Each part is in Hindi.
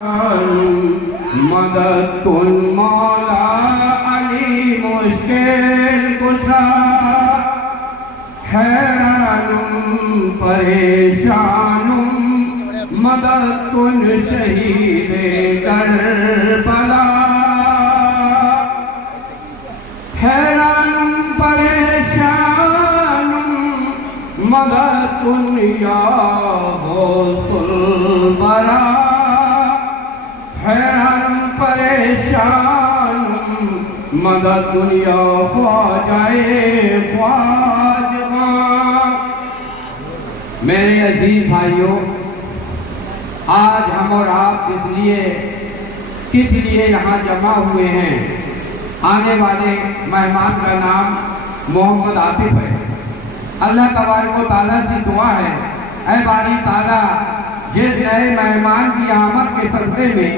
मदद कुन मौला अली मुश्किल कुशा हैरानुम परेशानुम मदद कुन शहीद करबला हैरानुम परेशानुम मदद कुन या गौसुल बरा हैरान परेशान मदद दुनिया ख्वाजाए ख्वाजा। मेरे अजीज भाइयों, आज हम और आप किस लिए यहाँ जमा हुए हैं? आने वाले मेहमान का नाम मोहम्मद आतिफ है। अल्लाह तबारक व तआला से दुआ है, ऐ बारी ताला, जिस नए मेहमान की आमद के सदक़े में,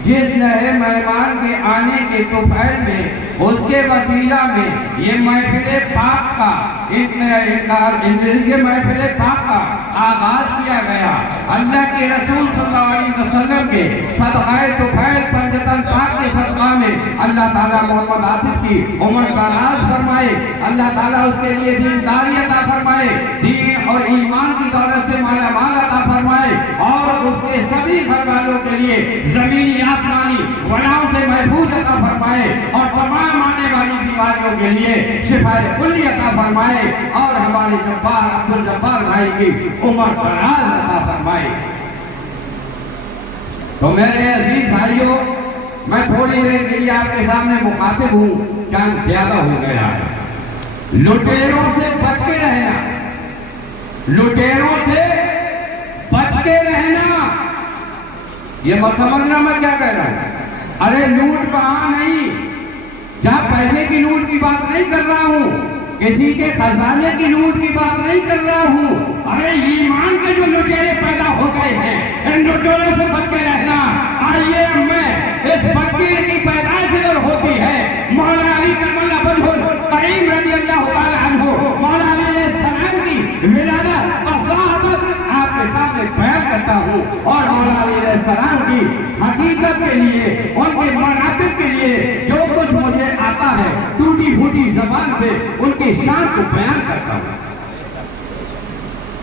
जिस नए मेहमान के आने के तोफ़ैल में, उसके वसीला में ये महफिल पाक का महफिल पाक का आगाज किया गया। अल्लाह के रसूल सल्लल्लाहु अलैहि वसल्लम के सदक़ाए तोफ़ैल पंजतन पाक के सदक़ा में अल्लाह ताला मोहम्मद आतिफ की उम्र का राज फरमाए। अल्लाह ताला उसके लिए दीनदारी अता फरमाए, दीन और ईमान की दौलत से माला माल अता फरमाए और उसके सभी घर वालों के लिए जमीनी आसमानी वनाओं से महफूज अता फरमाए और तमाम आने वाली बीमारियों के लिए शिफाए कुल्ली अता फरमाए और हमारे जब्बार अब्दुल जब्बार भाई की उम्र दराज अता फरमाए। तो मेरे अजीज भाइयों, मैं थोड़ी देर के लिए आपके सामने मुखातिब हूँ, टाइम ज्यादा हो गया है। लुटेरों से बच के रहना, लुटेरों से बच के रहना। ये मत समझना मैं क्या कह रहा हूं। अरे लूट वहां नहीं, जहां पैसे की लूट की बात नहीं कर रहा हूं, किसी के खजाने की लूट की बात नहीं कर रहा हूं। अरे ईमान के जो लुटेरे पैदा हो गए हैं, इन लुटेरों से बच के रहना। आइए मैं इस फकीर की पैदाइश इधर होती है, मौला अली करमल्ला वजहुल करीम रज़ी अल्लाह तआला अन्हु, मौला अली अलैहिस्सलाम की विलादत और शहादत आपके सामने बयान करता हूँ और मौला अली अलैहिस्सलाम की हकीकत के लिए, उनके मनाक़िब के लिए जो कुछ मुझे आता है टूटी फूटी जबान से उनकी शान को बयान करता हूँ।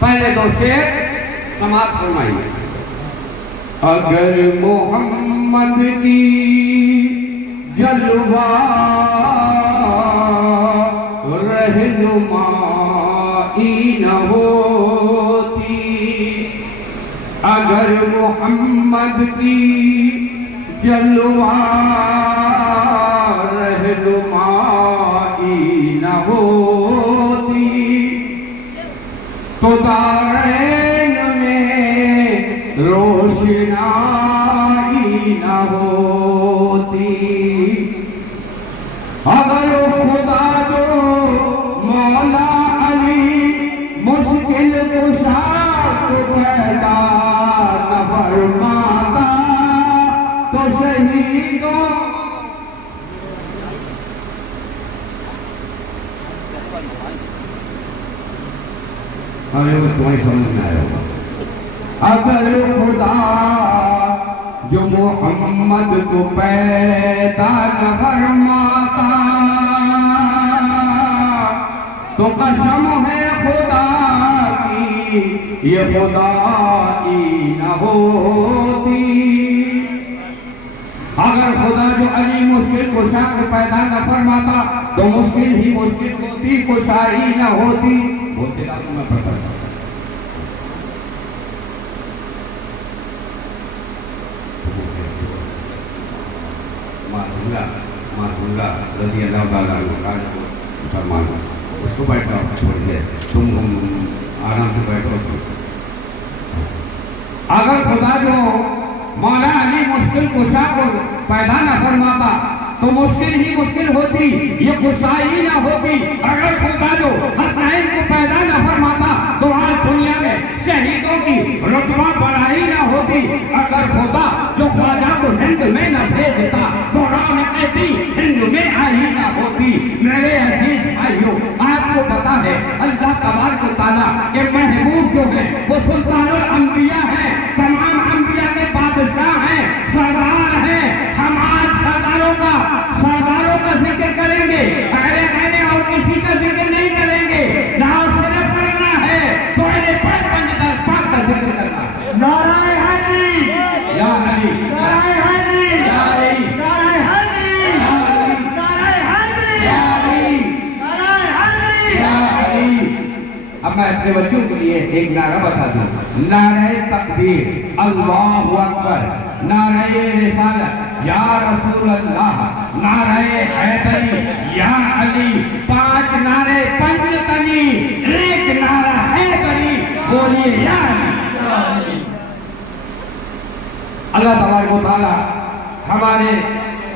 पहले दो शेर समाप्त फरमाइए। अगर मोहम्मद की जलवा रहनुमाई न होती, अगर मोहम्मद की जलवा रहनुमाई न होती, तो दारैन में रोशनाई न होती। अगर खुदा जो मौला अली मुश्किल कुशा को पैदा न फरमाता, तो शहीदों तुम्हारी समझ में आया होगा। अगर खुदा जो मोहम्मद को पैदा न फरमाता, तो कसम है खुदा की ये खुदाई न होती। अगर खुदा जो अली मुश्किल कुशा को पैदा न फरमाता, तो मुश्किल ही मुश्किल होती, कुशाई न होती। बोलते मैं पता मासूला रज़ी अल्लाह ताला अन्हु मुसलमान उसको बैठो थोड़ी देर, तुम आराम से बैठो। अगर खुदा जो मौला अली मुश्किल कुशा को पैदा न फरमाता, तो मुश्किल ही मुश्किल होती, ये कुशाई न होती। अगर खुदा जो हसनैन को पैदा न फरमाता, तो आज दुनिया में शहीदों की रुतबा बढ़ाई न होती। अगर खुदा जो ख्वाजा को हिंद में न भेजता, तो रौनक-ए-दी हिंद में आई न होती। मेरे अजीज भाइयों, आपको पता है अल्लाह तबारक व तआला के महबूब जो है वो सुल्तानुल अंबिया है, तमाम अंबिया के बादशाह हैं। करेंगे, अहले खैरे और किसी का जिक्र नहीं करेंगे। ना सिर्फ करना है तो अहले बैत पंजतन पाक का जिक्र करना है। नाराए हैदरी, या अली, नाराए हैदरी, या अली, नाराए हैदरी, या अली, नाराए हैदरी, या अली, नाराए हैदरी। या अली। अब मैं अपने बच्चों के लिए एक नारा बता दूं, नारे तकबीर, अल्लाहु अकबर, नारे रिसालत, या रसूल अल्लाह, नारे हैदरी, या अली। 5 नारे पंजतनी, एक नारा हैदरी, बोलिए या अली। अल्लाह तबारक व तआला हमारे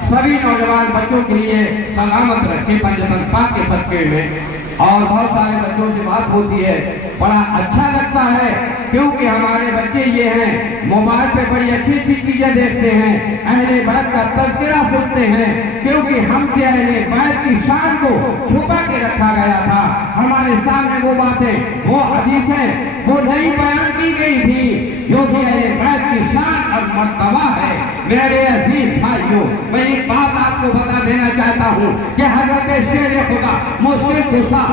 सभी नौजवान बच्चों के लिए सलामत रखे पंजतन पाक के सदके में। और बहुत सारे बच्चों से बात होती है, बड़ा अच्छा लगता है, क्योंकि हमारे बच्चे ये हैं मोबाइल पे बड़ी अच्छी अच्छी चीजें देखते हैं, अहले बैत का तज़किरा सुनते हैं, क्योंकि हमसे अहले बैत की शान को छुपा के रखा गया था। हमारे सामने वो बातें, वो हदीसें, वो नई बयान की गई थी जो कि अहले बैत की शान और मर्तबा है। मेरे अजीज भाइयों, मैं एक बात आपको बता देना चाहता हूँ कि हज़रत शेर खुदा मुश्किल कुशा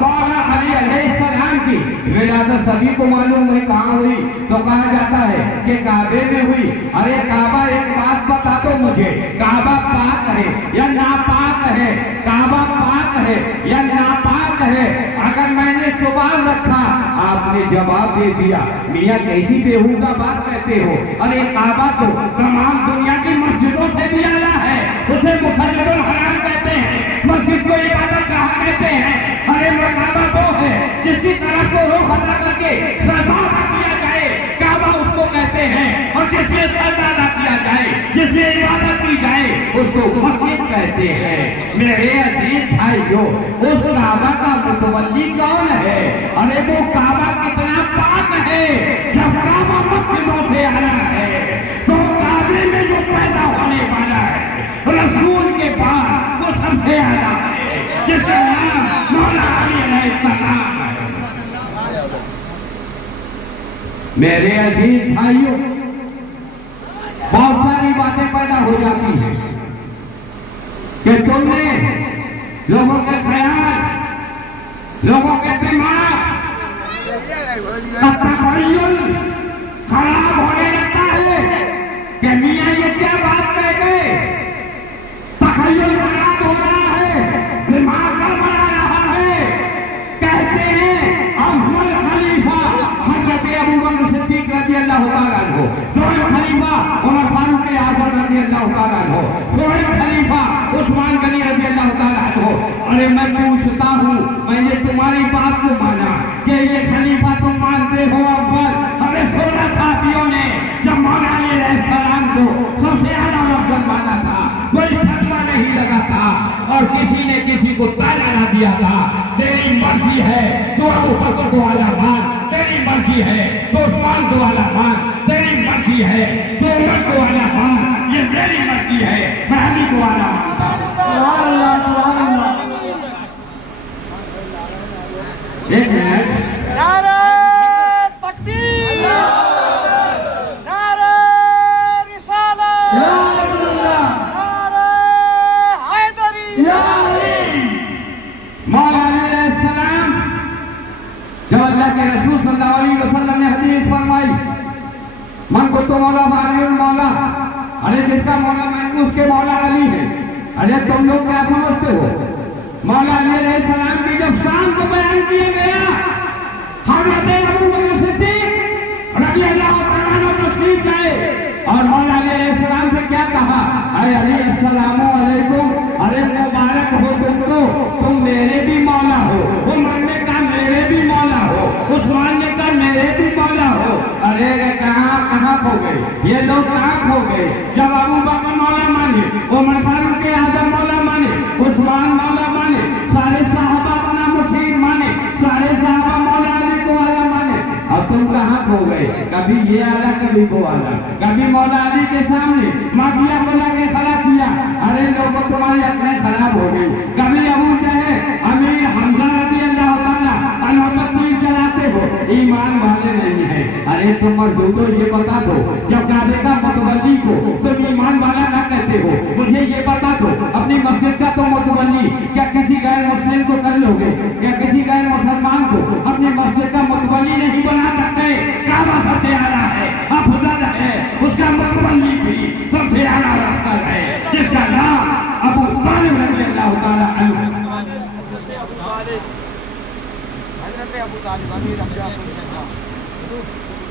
मौला अली अलैहिस्सलाम की विलादत सभी को मालूम है कहाँ हुई, तो कहा जाता है कि काबे में हुई। अरे काबा, एक बात बता दो मुझे, काबा पाक है या नापाक है? काबा पाक है या नापाक है? अगर मैंने सवाल रखा, आपने जवाब दे दिया, मियाँ कैसी बेहूदा बात कहते हो? अरे काबा तो तमाम दुनिया की मस्जिदों से भी आला है, उसे मुसल्लुल हराम कहते हैं, मस्जिद को इबादत गाह कहते हैं। अरे काबा वो है जिसकी तरफ को रुख अदा करके सजदा अदा किया जाए, काबा उसको कहते हैं। और जिसमें सजदा अदा किया जाए, जिसमें इबादत की जाए, उसको मस्जिद कहते हैं। मेरे अजीज भाइयों, उस काबा का मुतवल्ली कौन है? अरे वो काबा कितना पाक है। जब काबा मस्जिदों से आया है तो काबे में जो पैदा होने वाला है रसूल के बाद वो सबसे आला है, जिसका नाम मौला अली अलैहिस्सलाम है। मेरे अजीज भाइयों, बहुत सारी बातें पैदा हो जाती हैं कि तुमने लोगों के ख्याल, लोगों के दिमाग का तखय्युल खराब होने लगता है कि मियाँ ये क्या बात कह गए। तखय्युल खराब हो रहा है, दिमाग गड़बड़ा रहा है। कहते हैं अव्वल खलीफा हज़रत अबू बकर सिद्दीक रज़ियल्लाहु ताला अन्हु, दूसरा खलीफा उमर फारूक आज़म रज़ियल्लाहु ताला अन्हु, तीसरा खलीफा उस्मान गनी रज़ियल्लाहु ताला अन्हु। अरे मैं पूछता हूँ, मैंने तुम्हारी बात को माना कि ये खलीफा तुम मानते हो अव्वल? अरे 16 साथियों ने जब मौला अली अलैहिस्सलाम को सबसे आला और अफजल माना था, कोई फतवा नहीं लगा था और किसी ने किसी को ताला ना दिया था। तेरी मर्जी है तो अबू बकर को आला मान, तेरी मर्जी है तो उस्मान को आला मान, तेरी मर्जी है तो उमर को आला मान, ये मेरी मर्जी है, मैं अली को आला मानता हूं। सुभान अल्लाह, सुभान अल्लाह। एक मिनट, नारे तकबीर, नारे रिसालत, या रसूलल्लाह, नारे हैदरी, या अली। मौला अली अलैहिस्सलाम, जब अल्लाह के रसूल सल्लल्लाहु अलैहि वसल्लम ने हदीस फरमाई, मन को तो मौला मारियुल मौला, अरे जिसका मौला मैं उसके मौला अली है। अरे तुम लोग क्या समझते हो? मौला अली अलैहिस्सलाम की जब शान को बयान किया गया, हज़रत अबू बकर सिद्दीक रज़ियल्लाहु ताला अन्हु तशरीफ लाए और मौला अली अलैहिस्सलाम से क्या कहा? अरे अली अस्सलामु अलैकुम, अरे मुबारक हो तुमको, तुम मेरे भी मौला हो। उमर ने कहा मेरे भी मौला हो, उस्मान ने कहा मेरे भी मौला हो। अरे कहाँ खो गए ये लोग? कहाँ खो गए? जब अबू बकर मौला माने, उमर फारूक आज़म मौला माने, उस्मान मौला माने, सारे साहबा अपना मुर्शीद माने, सारे साहबा मौला अली को आला माने, और तुम कहाँ खो गए? कभी ये आला, कभी वो आला, कभी मौला अली के सामने मादिया को लगे खड़ा किया। अरे लोगों तुम्हारी अकलें खराब हो गई। कभी अबू चाहे अमीर हमजा रज़ियल्लाहु ताला अन्हु पर तीर चलाते हो, ईमान वाले नहीं है। अरे तुम मर्दों ये बता दो, जब काबे का मुतवल्ली को तुम ईमान वाला ना कहते हो, मुझे ये बता दो अपनी मस्जिद का तो मुतवल्ली सबसे आला रफ्तार है, जिसका नाम अबू तालिब रज़ियल्लाहु ताला अन्हु।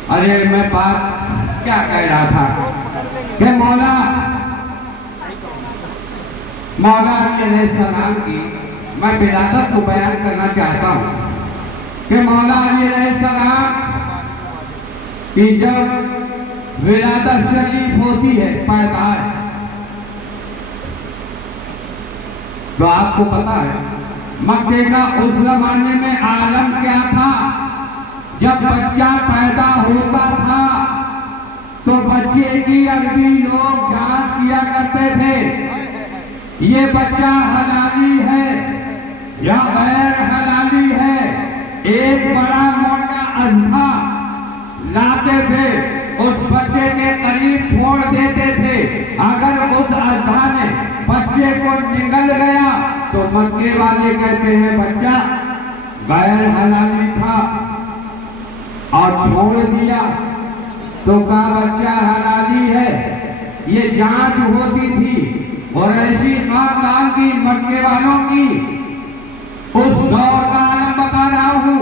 अरे मैं बात क्या कह रहा था कि मौला अलैहिस्सलाम की मैं विरासत को बयान करना चाहता हूँ कि मौला अलैहिस्सलाम की जब विरासत शरीफ होती है पैदाइश, तो आपको पता है मक्के का उस जमाने में आलम क्या था। जब बच्चा पैदा होता था तो बच्चे की अरबी लोग जांच किया करते थे, ये बच्चा हलाली है या गैर हलाली है। एक बड़ा मोटा अंधा लाते थे, उस बच्चे के करीब छोड़ देते थे। अगर उस अंधा ने बच्चे को निगल गया तो मक्के वाले कहते हैं बच्चा गैर हलाली था, और छोड़ दिया तो कहा बच्चा हलाली है। ये जांच होती थी। और ऐसी खानदान की मक्के वालों की उस दौर का आलम बता रहा हूं,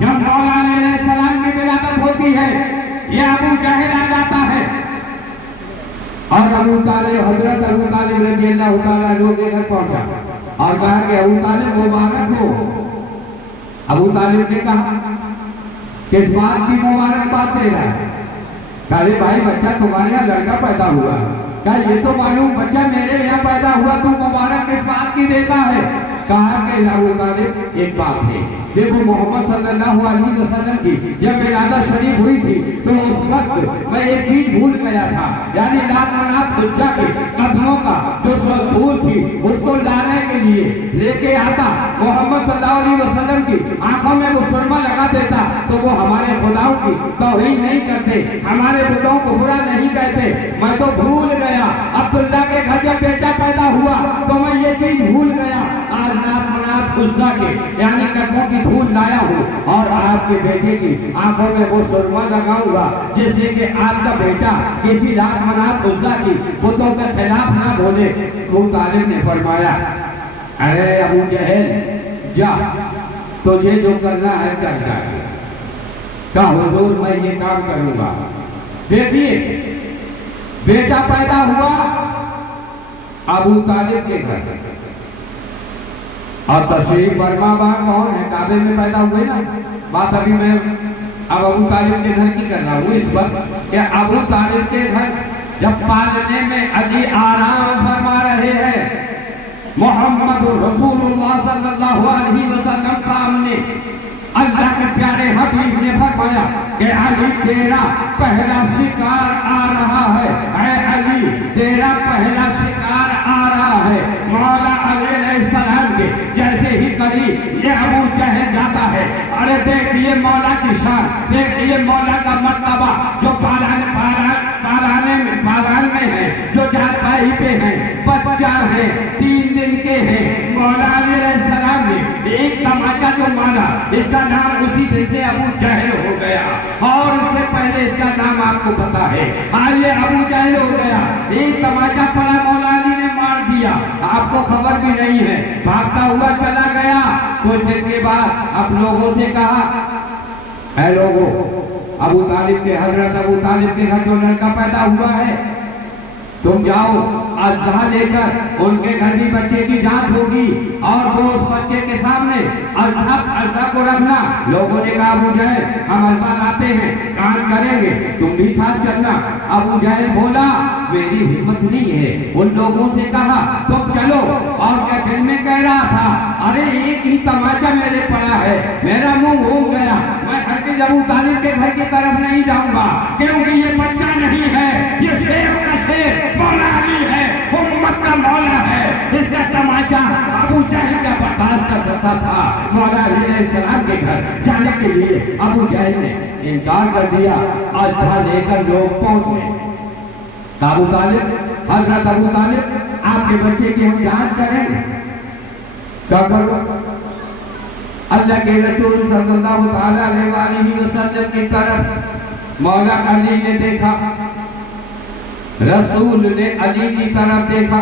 जब मौला अलैहिस्सलाम की विलादत होती है, ये अबू जहल आ जाता है और अबू तालिब हजरत अबू तालिब रज़ियल्लाहु ताला अन्हु के घर पहुंचा और कहा कि अबू तालिब मुबारक हो। अबू तालिब ने कहा किस बात की मुबारकबाद दे रहा है? अरे भाई बच्चा तुम्हारे यहाँ लड़का पैदा हुआ, क्या ये तो मालूम बच्चा मेरे यहाँ पैदा हुआ, तू मुबारक किस बात की देता है? कहा कि अबू तालिब एक बात है, देखो मोहम्मद सल्लल्लाहु अलैहि वसल्लम की जब विलादत शरीफ हुई थी तो उस वक्त मैं एक चीज भूल गया था, यानी लात मनात उज्जा के कदमों का जो धूल थी उसको लाने के लिए लेके आता, मोहम्मद सल्लल्लाहु अलैहि वसल्लम की आंखों में वो सुरमा लगा देता तो वो हमारे खुदाओं की तौहीन नहीं करते, हमारे बुतों को बुरा नहीं कहते। मैं तो भूल गया, अब्दुल्ला के घर जब बेटा पैदा हुआ तो मैं ये चीज भूल गया। आज लात मनात उज्जा के यानी कदमों की धूल लाया हूँ और आपके बेटे की आंखों में वो सुरमा लगाऊंगा, जिससे कि आपका बेटा किसी लात मनात उज्जा की बुतों के खिलाफ ना बोले। अबू तालिब ने फरमाया अरे अबू जहल जा, तुझे जो करना है कर जाए। कहा हुजूर मैं ये काम करूंगा। देखिए बेटा पैदा हुआ अबू तालिब के घर और तशरीफ फरमा कौन है? काबे में पैदा हुए ना। बात अभी मैं अब अबू तालिब के घर की कर रहा हूँ इस वक्त कि अबू तालिब के घर जब पालने में अली आराम फरमा रहे हैं, मोहम्मद रसूलुल्लाह सल्लल्लाहु अलैहि वसल्लम सामने अल्लाह के प्यारे हबीब ने फरमाया कि अली तेरा पहला शिकार आ रहा है, ऐ अली तेरा पहला शिकार आ रहा है। मौला अलैहिस्सलाम के जैसे ही करीब ये अबू जहल जाता है, अरे देखिए मौला की शान, देखिए मौला का मर्तबा जो पालान में है, जो चारपाई पे है, बच्चा है, 3 दिन के हैं। मौला अलैहिस्सलाम ने एक तमाचा जो मारा, इसका नाम उसी दिन से अबू जहल हो गया। और उससे पहले इसका नाम आपको पता है, आज ये अबू जहल हो गया। एक तमाचा पड़ा मौला अली ने मार दिया, आपको खबर भी नहीं है, भागता हुआ चला गया। कुछ दिन के बाद अब लोगों से कहा ऐ लोगों, अबू तालिब के हजरत अबू तालिब के घर जो लड़का पैदा हुआ है तुम जाओ अज़ा लेकर, उनके घर भी बच्चे की जांच होगी और वो उस बच्चे के सामने अज़ा को रखना। लोगों ने कहा अबू जहल हम अज़ा लाते हैं, जांच करेंगे, तुम भी साथ चलना। अबू जहल बोला मेरी हिम्मत नहीं है। उन लोगों से कहा तुम चलो, और क्या दिल में कह रहा था अरे एक ही तमाचा मेरे पड़ा है, मेरा मुंह घूम गया, मैं हरगिज़ अबू तालिब के घर की तरफ नहीं जाऊंगा, क्योंकि ये बच्चा नहीं है, ये शेर का शेर मौला अली है, उम्मत का मौला है। इसका तमाचा अबू जहल का बर्दाश्त कर सकता था। मौला अली अलैहिस्सलाम के घर जाने के लिए अबू जहल ने इनकार कर दिया। अज़ा लेकर लोग पहुंच गए। अबू तालिब, हजरत अबू तालिब आपके बच्चे की हम जांच करेंगे। क्या करो? अल्लाह के रसूल सल्लल्लाहु अलैहि वसल्लम की तरफ मौला अली ने देखा, रसूल ने अली की तरफ देखा,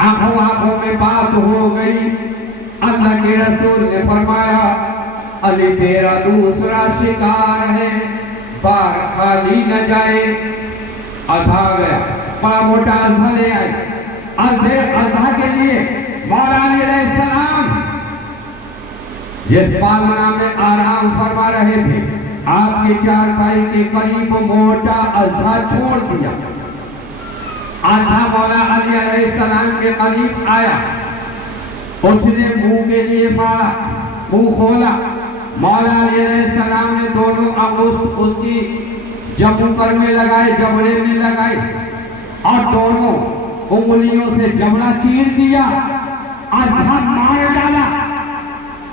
आंखों आंखों में बात हो गई। अल्लाह के रसूल ने फरमाया, अली तेरा दूसरा शिकार है, बार खाली न जाए। अधा गया, बड़ा मोटा अधा ले आए। अधा के लिए मौला अली अलैहिस्सलाम जिस पालना में आराम फरमा रहे थे, आपके चारपाई के करीब मोटा अधा छोड़ दिया। आधा मौला अली अलैहिस्सलाम के करीब आया, उसने मुंह के लिए मारा, मुंह खोला। मौला अली अलैहिस्सलाम ने दोनों अंगुष्ठ उसकी जबूकर में लगाए, जबड़े में लगाए और दोनों उंगलियों से जबड़ा चीर दिया। आधा मार डाला,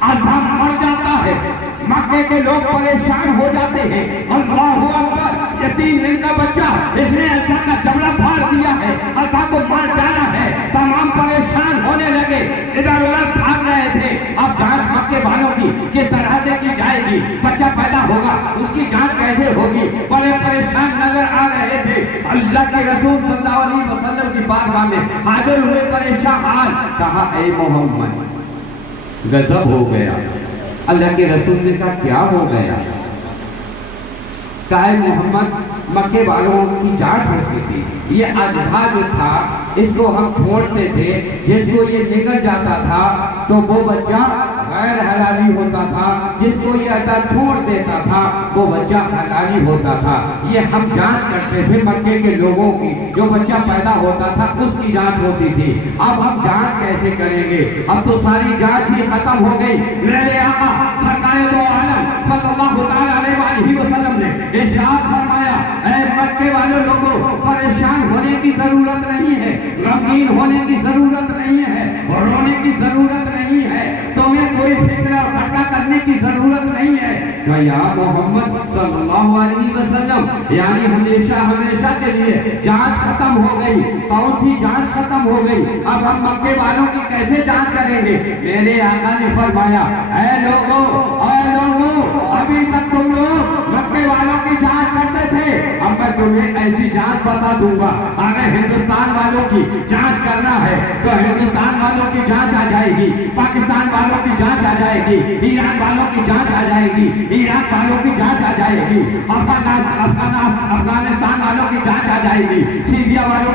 आधा मर जाता है। मक्के के लोग परेशान हो जाते हैं। अल्लाहू अकबर, यतीम जिंदा बच्चा, इसने अल्लाह का जबड़ा फाड़ दिया है, अल्लाह को मार डाला है। तमाम परेशान होने लगे, इधर उधर भाग रहे थे। अब जांच मक्के वालों की किस तरह से की जाएगी, बच्चा पैदा होगा, उसकी जांच कैसे होगी, बड़े परेशान नजर आ रहे थे। अल्लाह के रसूल सल्लल्लाहु अलैहि वसल्लम की बारगाह में हाजिर हुए परेशान। कहा, ए मोहम्मद, गजब हो गया। अल्लाह के रसूल ने कहा, क्या हो गया? कहा, मोहम्मद, मक्के वालों की जांच होती थी, ये अजहा जो था इसको हम छोड़ते थे, जिसको ये निकल जाता था तो वो बच्चा गैर हलाली होता था, जिसको ये अदा छोड़ देता था वो बच्चा हलाली होता था। ये हम जांच करते थे मक्के के लोगों की, जो बच्चा पैदा होता था उसकी जांच होती थी। अब हम जांच कैसे करेंगे? अब तो सारी जांच ही खत्म हो गई। मेरे आका सरकारे दो आलम सल्लल्लाहु अलैहि वसल्लम ने इरशाद फरमाया, ऐ मक्के वाले लोगों, परेशान होने की जरूरत नहीं है, गमगीन होने की जरूरत नहीं है, रोने की जरूरत नहीं है, तुम्हें कोई फिक्र और खट्टा करने की जरूरत नहीं है। तो या मोहम्मद सल्लल्लाहु अलैहि वसल्लम, यानी हमेशा हमेशा के लिए जांच खत्म हो गई। कौन सी जांच खत्म हो गई? अब हम मक्के वालों की कैसे जांच करेंगे? मेरे आका ने फरमाया, ऐ लोगों, अभी तक तुम लोग मक्के वालों की जांच करते थे, अब मैं तुम्हें ऐसी जांच बता दूंगा। अगर हिंदुस्तान वालों की जांच करना है तो हिंदुस्तान वालों की जांच आ जाएगी, पाकिस्तान वालों की जांच आ जाएगी, ईरान वालों की जांच आ जाएगी, इराक वालों की जांच आ जाएगी, अफगानिस्तान वालों की जांच आ जाएगी, सीरिया वालों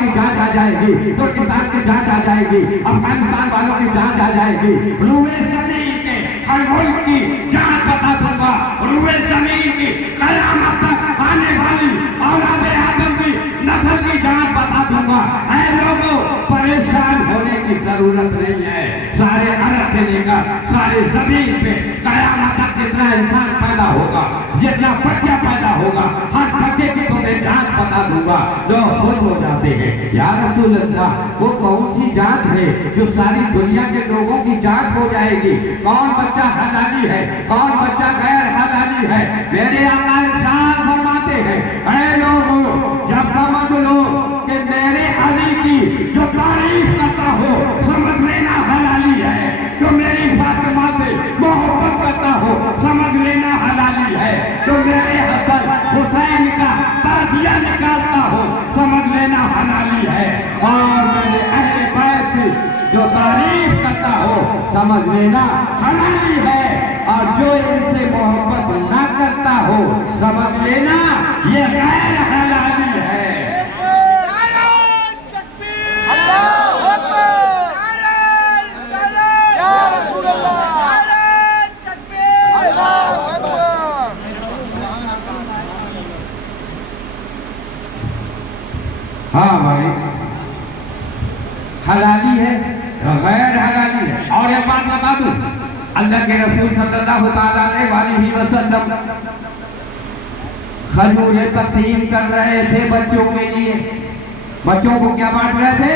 की जांच आ जाएगी, तुर्किस्तान की जांच आ जाएगी, अफगानिस्तान वालों की जांच आ जाएगी। रूए ज़मीन के हर मुल्क की जांच बता दूंगा। रूए ज़मीन की क़यामत तक आने वाली औलाद आदम की नस्ल की जांच बता दूंगा। ऐ लोगों, परेशान होने की जरूरत नहीं है। सारे अरब से लेकर सारे जमीन पे क़यामत तक जितना इंसान पैदा होगा, जितना बच्चा पैदा होगा, हर बच्चे की तुम्हें जांच बता दूंगा। लोग खुश हो जाते हैं, या रसूल अल्लाह, वो कौन सी जांच है जो सारी दुनिया के लोगों की जांच हो जाएगी? कौन बच्चा हलाली है, कौन बच्चा गैर हलाली है? मेरे आका इरशाद फरमाते हैं, ऐ लोगों, जब समझ लो कि मेरे अली की जो तारीफ करता हो समझ लेना हलाली है, जो मेरी फातिमा से मोहब्बत करता हो समझ लेना हलाली है, जो मेरे हसन हुसैन का ताजिया निकालता हो समझ लेना हलाली है, और मेरे अहले बैत की जो तारीफ करता हो समझ लेना हलाली है, और जो इनसे मोहब्बत ना करता हो समझ लेना ये गैर हलाली है। हाँ भाई, हलाली है, गैर हलाली है। और एक बात बता दूं, अल्लाह के रसूल सल्लल्लाहु अलैहि वसल्लम खजूरें तकसीम कर रहे थे बच्चों के लिए। बच्चों को क्या बांट रहे थे?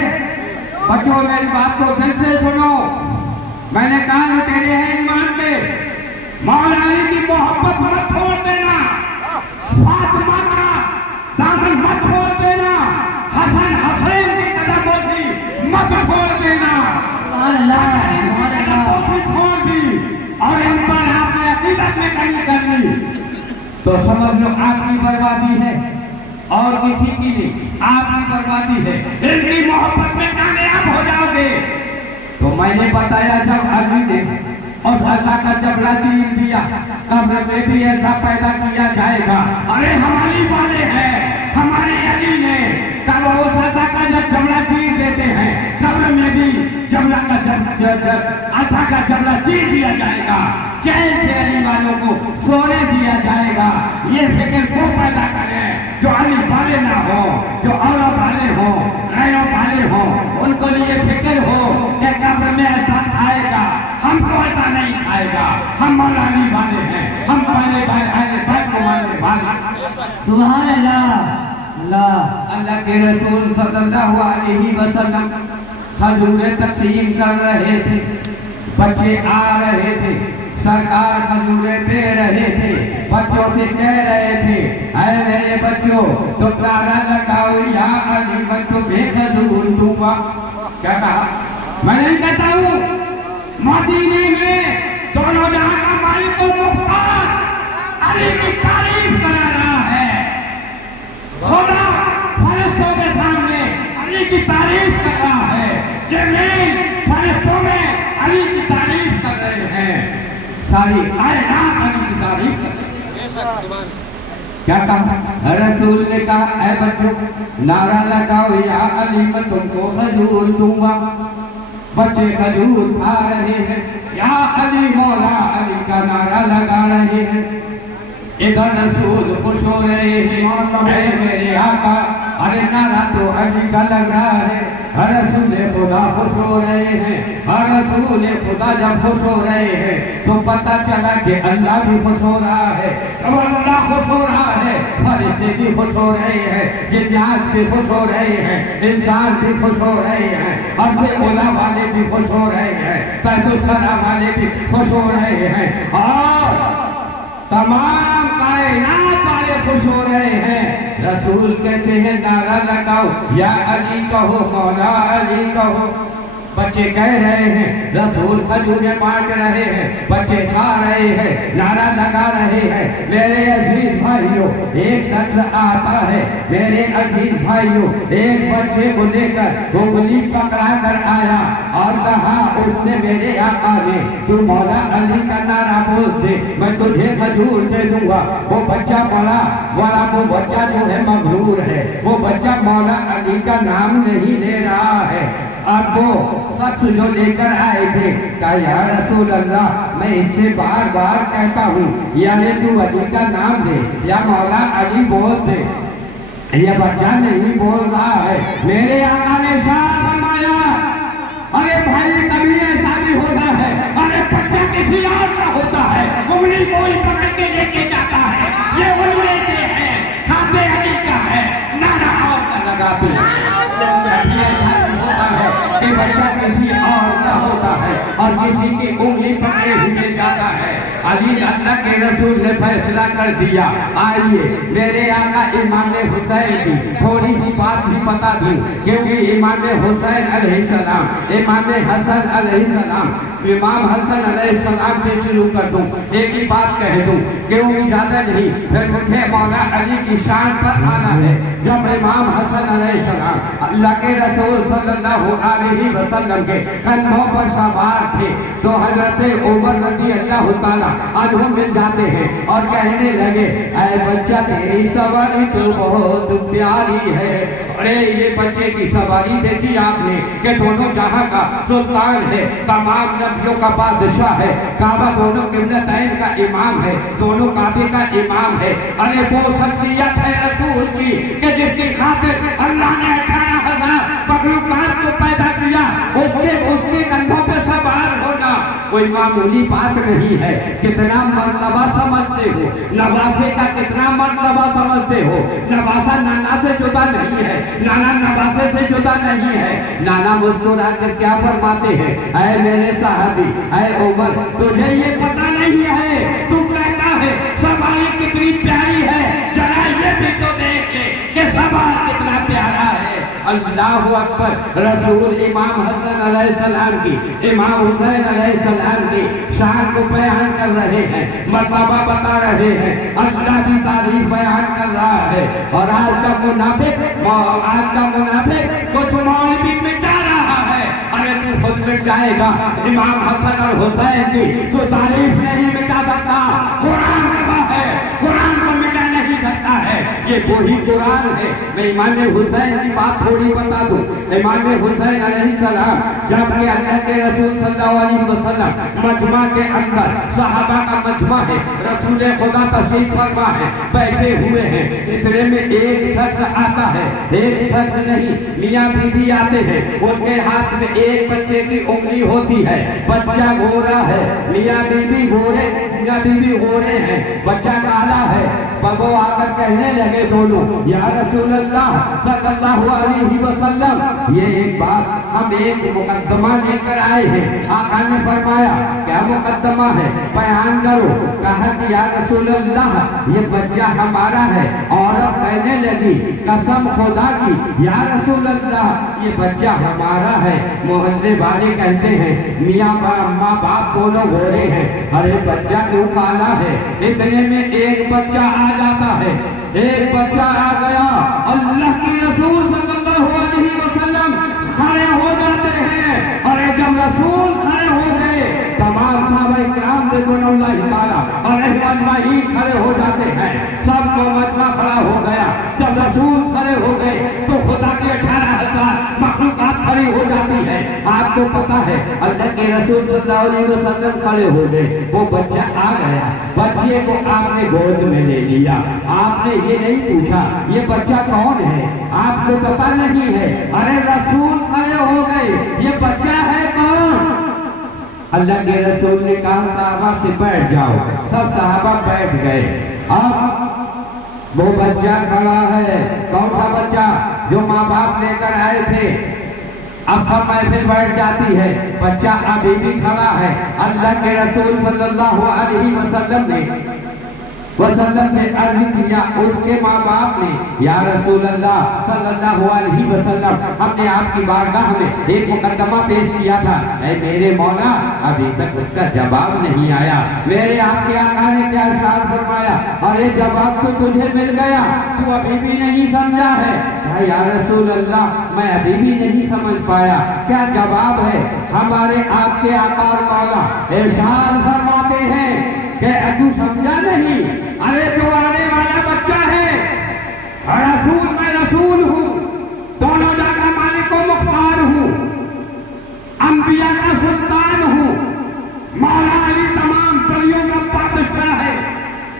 बच्चों, मेरी बात को दिल से सुनो। मैंने कहा तेरे हैं ईमान पे, मौला अली की मोहब्बत मत छोड़ देना, फातिमा का दामन मत छोड़ देना, हसन हुसैन की कदमों की मत छोड़ देना। छोड़ दी और इन पर आपने अकीदत में कमी कर ली तो समझ लो आपकी बर्बादी है। और किसी की नहीं, आपकी बर्बादी है। इनकी मोहब्बत में कामयाब हो जाओगे। तो मैंने बताया जब अली ने और अल्लाह का जबला चीर दिया, कब्र में भी ऐसा पैदा किया जाएगा। अरे हम अली वाले हैं, हमारे अली ने कब उस अल्लाह का जब जबला चीर देते हैं, कब्र में भी जबला का अल्लाह का जबला चीर दिया जाएगा। चैन से अली वालों को सोने दिया जाएगा। ये फिक्र वो पैदा करें जो अली वाले ना हो, जो और वाले हो, गैरों वाले हो, उनको लिए फिक्र हो कि कब्र में ऐसा खाएगा, हमको ऐसा नहीं खाएगा। हम मौला अली वाले हैं, हम पहले बैठ को मानने वाले। सुभान अल्लाह। अल्लाह अल्लाह के रसूल सल्लल्लाहु अलैहि वसल्लम खजूरें तकसीम कर रहे थे, बच्चे आ रहे थे, सरकार खजूरें दे रहे थे, बच्चों से कह रहे थे, अरे मेरे बच्चों तो नारा लगाओ या अली, मैं तुम्हें खजूर दूंगा। क्या कहा? मैं नहीं कहता हूँ, मदीने में दोनों जहां का मालिक और मुख्तार अली की तारीफ करा रहा है। खुदा फरिश्तों के सामने अली की तारीफ कर रहा है। जमीन फरिश्तों में अली की तारीफ कर रहे हैं। सारी कायनात अली की तारीफ कर रही है। क्या कहा रसूल ने? कहा ऐ बच्चों नारा लगाओ या अली, मैं तुमको खजूर दूंगा। बच्चे खजूर खा रहे हैं, या अली मौला अली का नारा लगा रहे हैं। इधर रसूल खुश हो रहे हैं, मेरे आका, अरे नारा तो अली का लग रहा है। रसूल खुदा खुश हो रहे हैं। रसूल खुदा जब खुश हो रहे हैं तो पता चला कि अल्लाह भी खुश हो रहा है। जब अल्लाह खुश हो रहा है, फरिश्ते भी खुश हो रहे हैं, जिन्नात भी खुश हो रहे हैं, इंसान भी खुश हो रहे हैं, अर्ज़े ओला वाले भी खुश हो रहे हैं, तहतुस्सरा वाले भी खुश हो रहे हैं, और तमाम कायनात वाले खुश हो रहे हैं। रसूल कहते हैं नारा लगाओ या अली कहो, मौला अली कहो। बच्चे कह रहे हैं, रसूल खजूरें बांट रहे हैं, बच्चे खा रहे हैं, नारा लगा रहे हैं। मेरे अजीज भाइयों, एक शख्स आता है, मेरे अजीज भाइयों, एक बच्चे को लेकर उंगली पकड़ा कर आया और कहा उससे मेरे आका ने तू मौला अली का नारा बोल दे, मैं तुझे खजूर दे दूंगा। वो बच्चा बड़ा वो बच्चा जो है मगरूर है, वो बच्चा मौला अली का नाम नहीं ले रहा है। अब वो शख्स जो लेकर आए थे कहा या रसूल अल्लाह, मैं इससे बार बार कहता हूँ यानी तू अली का नाम दे या मौला अली बोल दे, ये बच्चा नहीं बोल रहा है। मेरे आका ने साफ फरमाया, अरे भाई कभी ऐसा भी होता है, अरे बच्चा किसी और का होता है, उंगली कोई पकड़ के लेके जाता है, ये उनमें से है, खाते अली का है, नारा और का लगाते बच्चा किसी और का होता है और किसी की उंगली पकड़े हुए जाता है। अली अल्लाह के रसूल ने फैसला कर दिया। आइए मेरे आका इमाम हुसैन की थोड़ी सी बात भी बता दूं, क्योंकि इमाम हुसैन अलैहिस्सलाम, इमाम हसन अलैहिस्सलाम, इमाम हसन अलैहिस्सलाम से शुरू कर दूं, एक ही बात कह दूं, क्योंकि ज्यादा नहीं, फिर मुझे मौला अली की शान पर आना है। जब इमाम हसन अलैहिस्सलाम अल्लाह के रसूल सल्लल्लाहु अलैहि वसल्लम के कंधों पर सवार थे तो हजरत उमर रज़ी अल्लाह ताला अन्हु मिल जाते हैं और कहने लगे, ऐ बच्चा तेरी सवारी तो बहुत प्यारी है। अरे ये बच्चे की सवारी देखी आपने कि दोनों जहां का सुल्तान है, तमाम नबियों का बादशाह है, काबा दोनों किबलतैन का इमाम है, दोनों काबे का इमाम है। अरे वो शख्सियत है रसूल की कि जिसकी खातिर अल्लाह ने 18,000 मखलूकात को पैदा किया, उसके कंधों पे सवार होना कोई मामूली बात नहीं है। कितना मर्तबा समझते हो, नवासे का कितना मर्तबा समझते हो। नवासा नाना से जुदा नहीं है, नाना नवासे से जुदा नहीं है। नाना मुस्कुरा कर क्या फरमाते हैं, ऐ मेरे साहबी, ऐ उमर, तुझे ये पता नहीं है, तू कहता है सवारी कितनी प्यारी है, जरा ये भी तो देख ले कि सवार कितना प्यारा है। अल्लाह अकबर। रसूल इमाम हसन अलैहिस्सलाम की, इमाम हुसैन अलैहिस्सलाम की शान को बयान कर रहे हैं, मर्तबा बता रहे हैं, अल्लाह की तारीफ बयान कर रहा है। और आज का मुनाफिक कुछ मौलवी मिटा रहा है। अरे तू खुद मिट जाएगा, इमाम हसन और हुसैन की तो तारीफ नहीं मिटा सकता। कुरान गवाह है, कुरान को मिटा नहीं सकता है। ये वही कुरान है। मैं इमाम हुसैन की बात थोड़ी बता दूं। इमाम हुसैन अलैहिस्सलाम जब के अल्लाह के रसूल सल्लल्लाहु अलैहि वसल्लम मजमा के अंदर, सहाबा का मजमा है, रसूल खुदा तशरीफ फरमा है, बैठे हुए हैं, इतने में एक शख्स आता है, एक शख्स नहीं, मियाँ बीबी आते हैं, उनके हाथ में एक बच्चे की उंगली होती है, बच्चा गोरा है, मियाँ बीबी गोरे हैं, बच्चा काला है। वो आकर कहने लगे दोनों, या रसूल अल्लाह सल्लल्लाहु अलैहि वसल्लम, ये एक बात, हम एक मुकद्दमा लेकर आए हैं। आका ने फरमाया, क्या मुकद्दमा है, बयान करो। कहा कि या रसूल अल्लाह, ये बच्चा हमारा है। औरत कहने लगी, कसम खुदा की या रसूल अल्लाह, ये बच्चा हमारा है। मोहल्ले वाले कहते हैं, मियाँ माँ बाप दोनों गोरे हैं, अरे बच्चा क्यों काला है। इतने में एक बच्चा आ जाता है, एक बच्चा आ गया, अल्लाह की रसूल सल्लल्लाहु अलैहि वसल्लम खड़े हो जाते हैं। और जब रसूल खड़े हो गए, तमाम साहबा इकराम और अजमईन खड़े हो जाते हैं, सबको मजमा खड़ा हो गया। जब रसूल खड़े हो गए तो खुदा की 18,000 मखलूकात खड़ी हो जाती है। आपको पता है, अल्लाह के रसूल सल्लल्लाहु अलैहि वसल्लम खड़े हो गए, वो बच्चा आ गया, बच्चे को आपने गोद में ले लिया। आपने ये नहीं पूछा ये बच्चा कौन है, आपको पता नहीं है। अरे रसूल खड़े हो गए, ये बच्चा है कौन। अल्लाह के रसूल ने कहा, साहबा से बैठ जाओ। सब साहबा बैठ गए। अब वो बच्चा खड़ा है, कौन सा बच्चा, जो माँ बाप लेकर आए थे। अब सब महफिल बैठ जाती है, बच्चा अभी भी खड़ा है। अल्लाह के रसूल सल्लल्लाहु अलैहि वसल्लम से अर्ज किया, उसके माँ बाप ने, या रसूल अल्लाह सल्लल्लाहु अलैहि वसल्लम, हमने आपकी बारगाह में एक मुकद्दमा पेश किया था, ऐ मेरे मौला, अभी तक उसका जवाब नहीं आया। मेरे आपके आका ने क्या इरशाद फरमाया, अरे जवाब तो तुझे मिल गया, तू अभी भी नहीं समझा है। या रसूल अल्लाह, मैं अभी भी नहीं समझ पाया, क्या जवाब है। हमारे आपके आका और मौला इरशाद फरमाते हैं कि तू समझा नहीं, अरे जो आने वाला बच्चा है, रसूल, मैं रसूल हूँ, दोनों जगह मालिक व मुख्तार हूँ, अंबिया का सुल्तान हूँ, मौला अली तमाम वलियों का बादशाह है,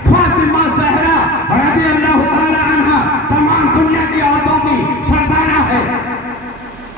फातिमा ज़हरा रज़ी अल्लाह तआला अन्हा तमाम दुनिया की औरतों की सरदारा है।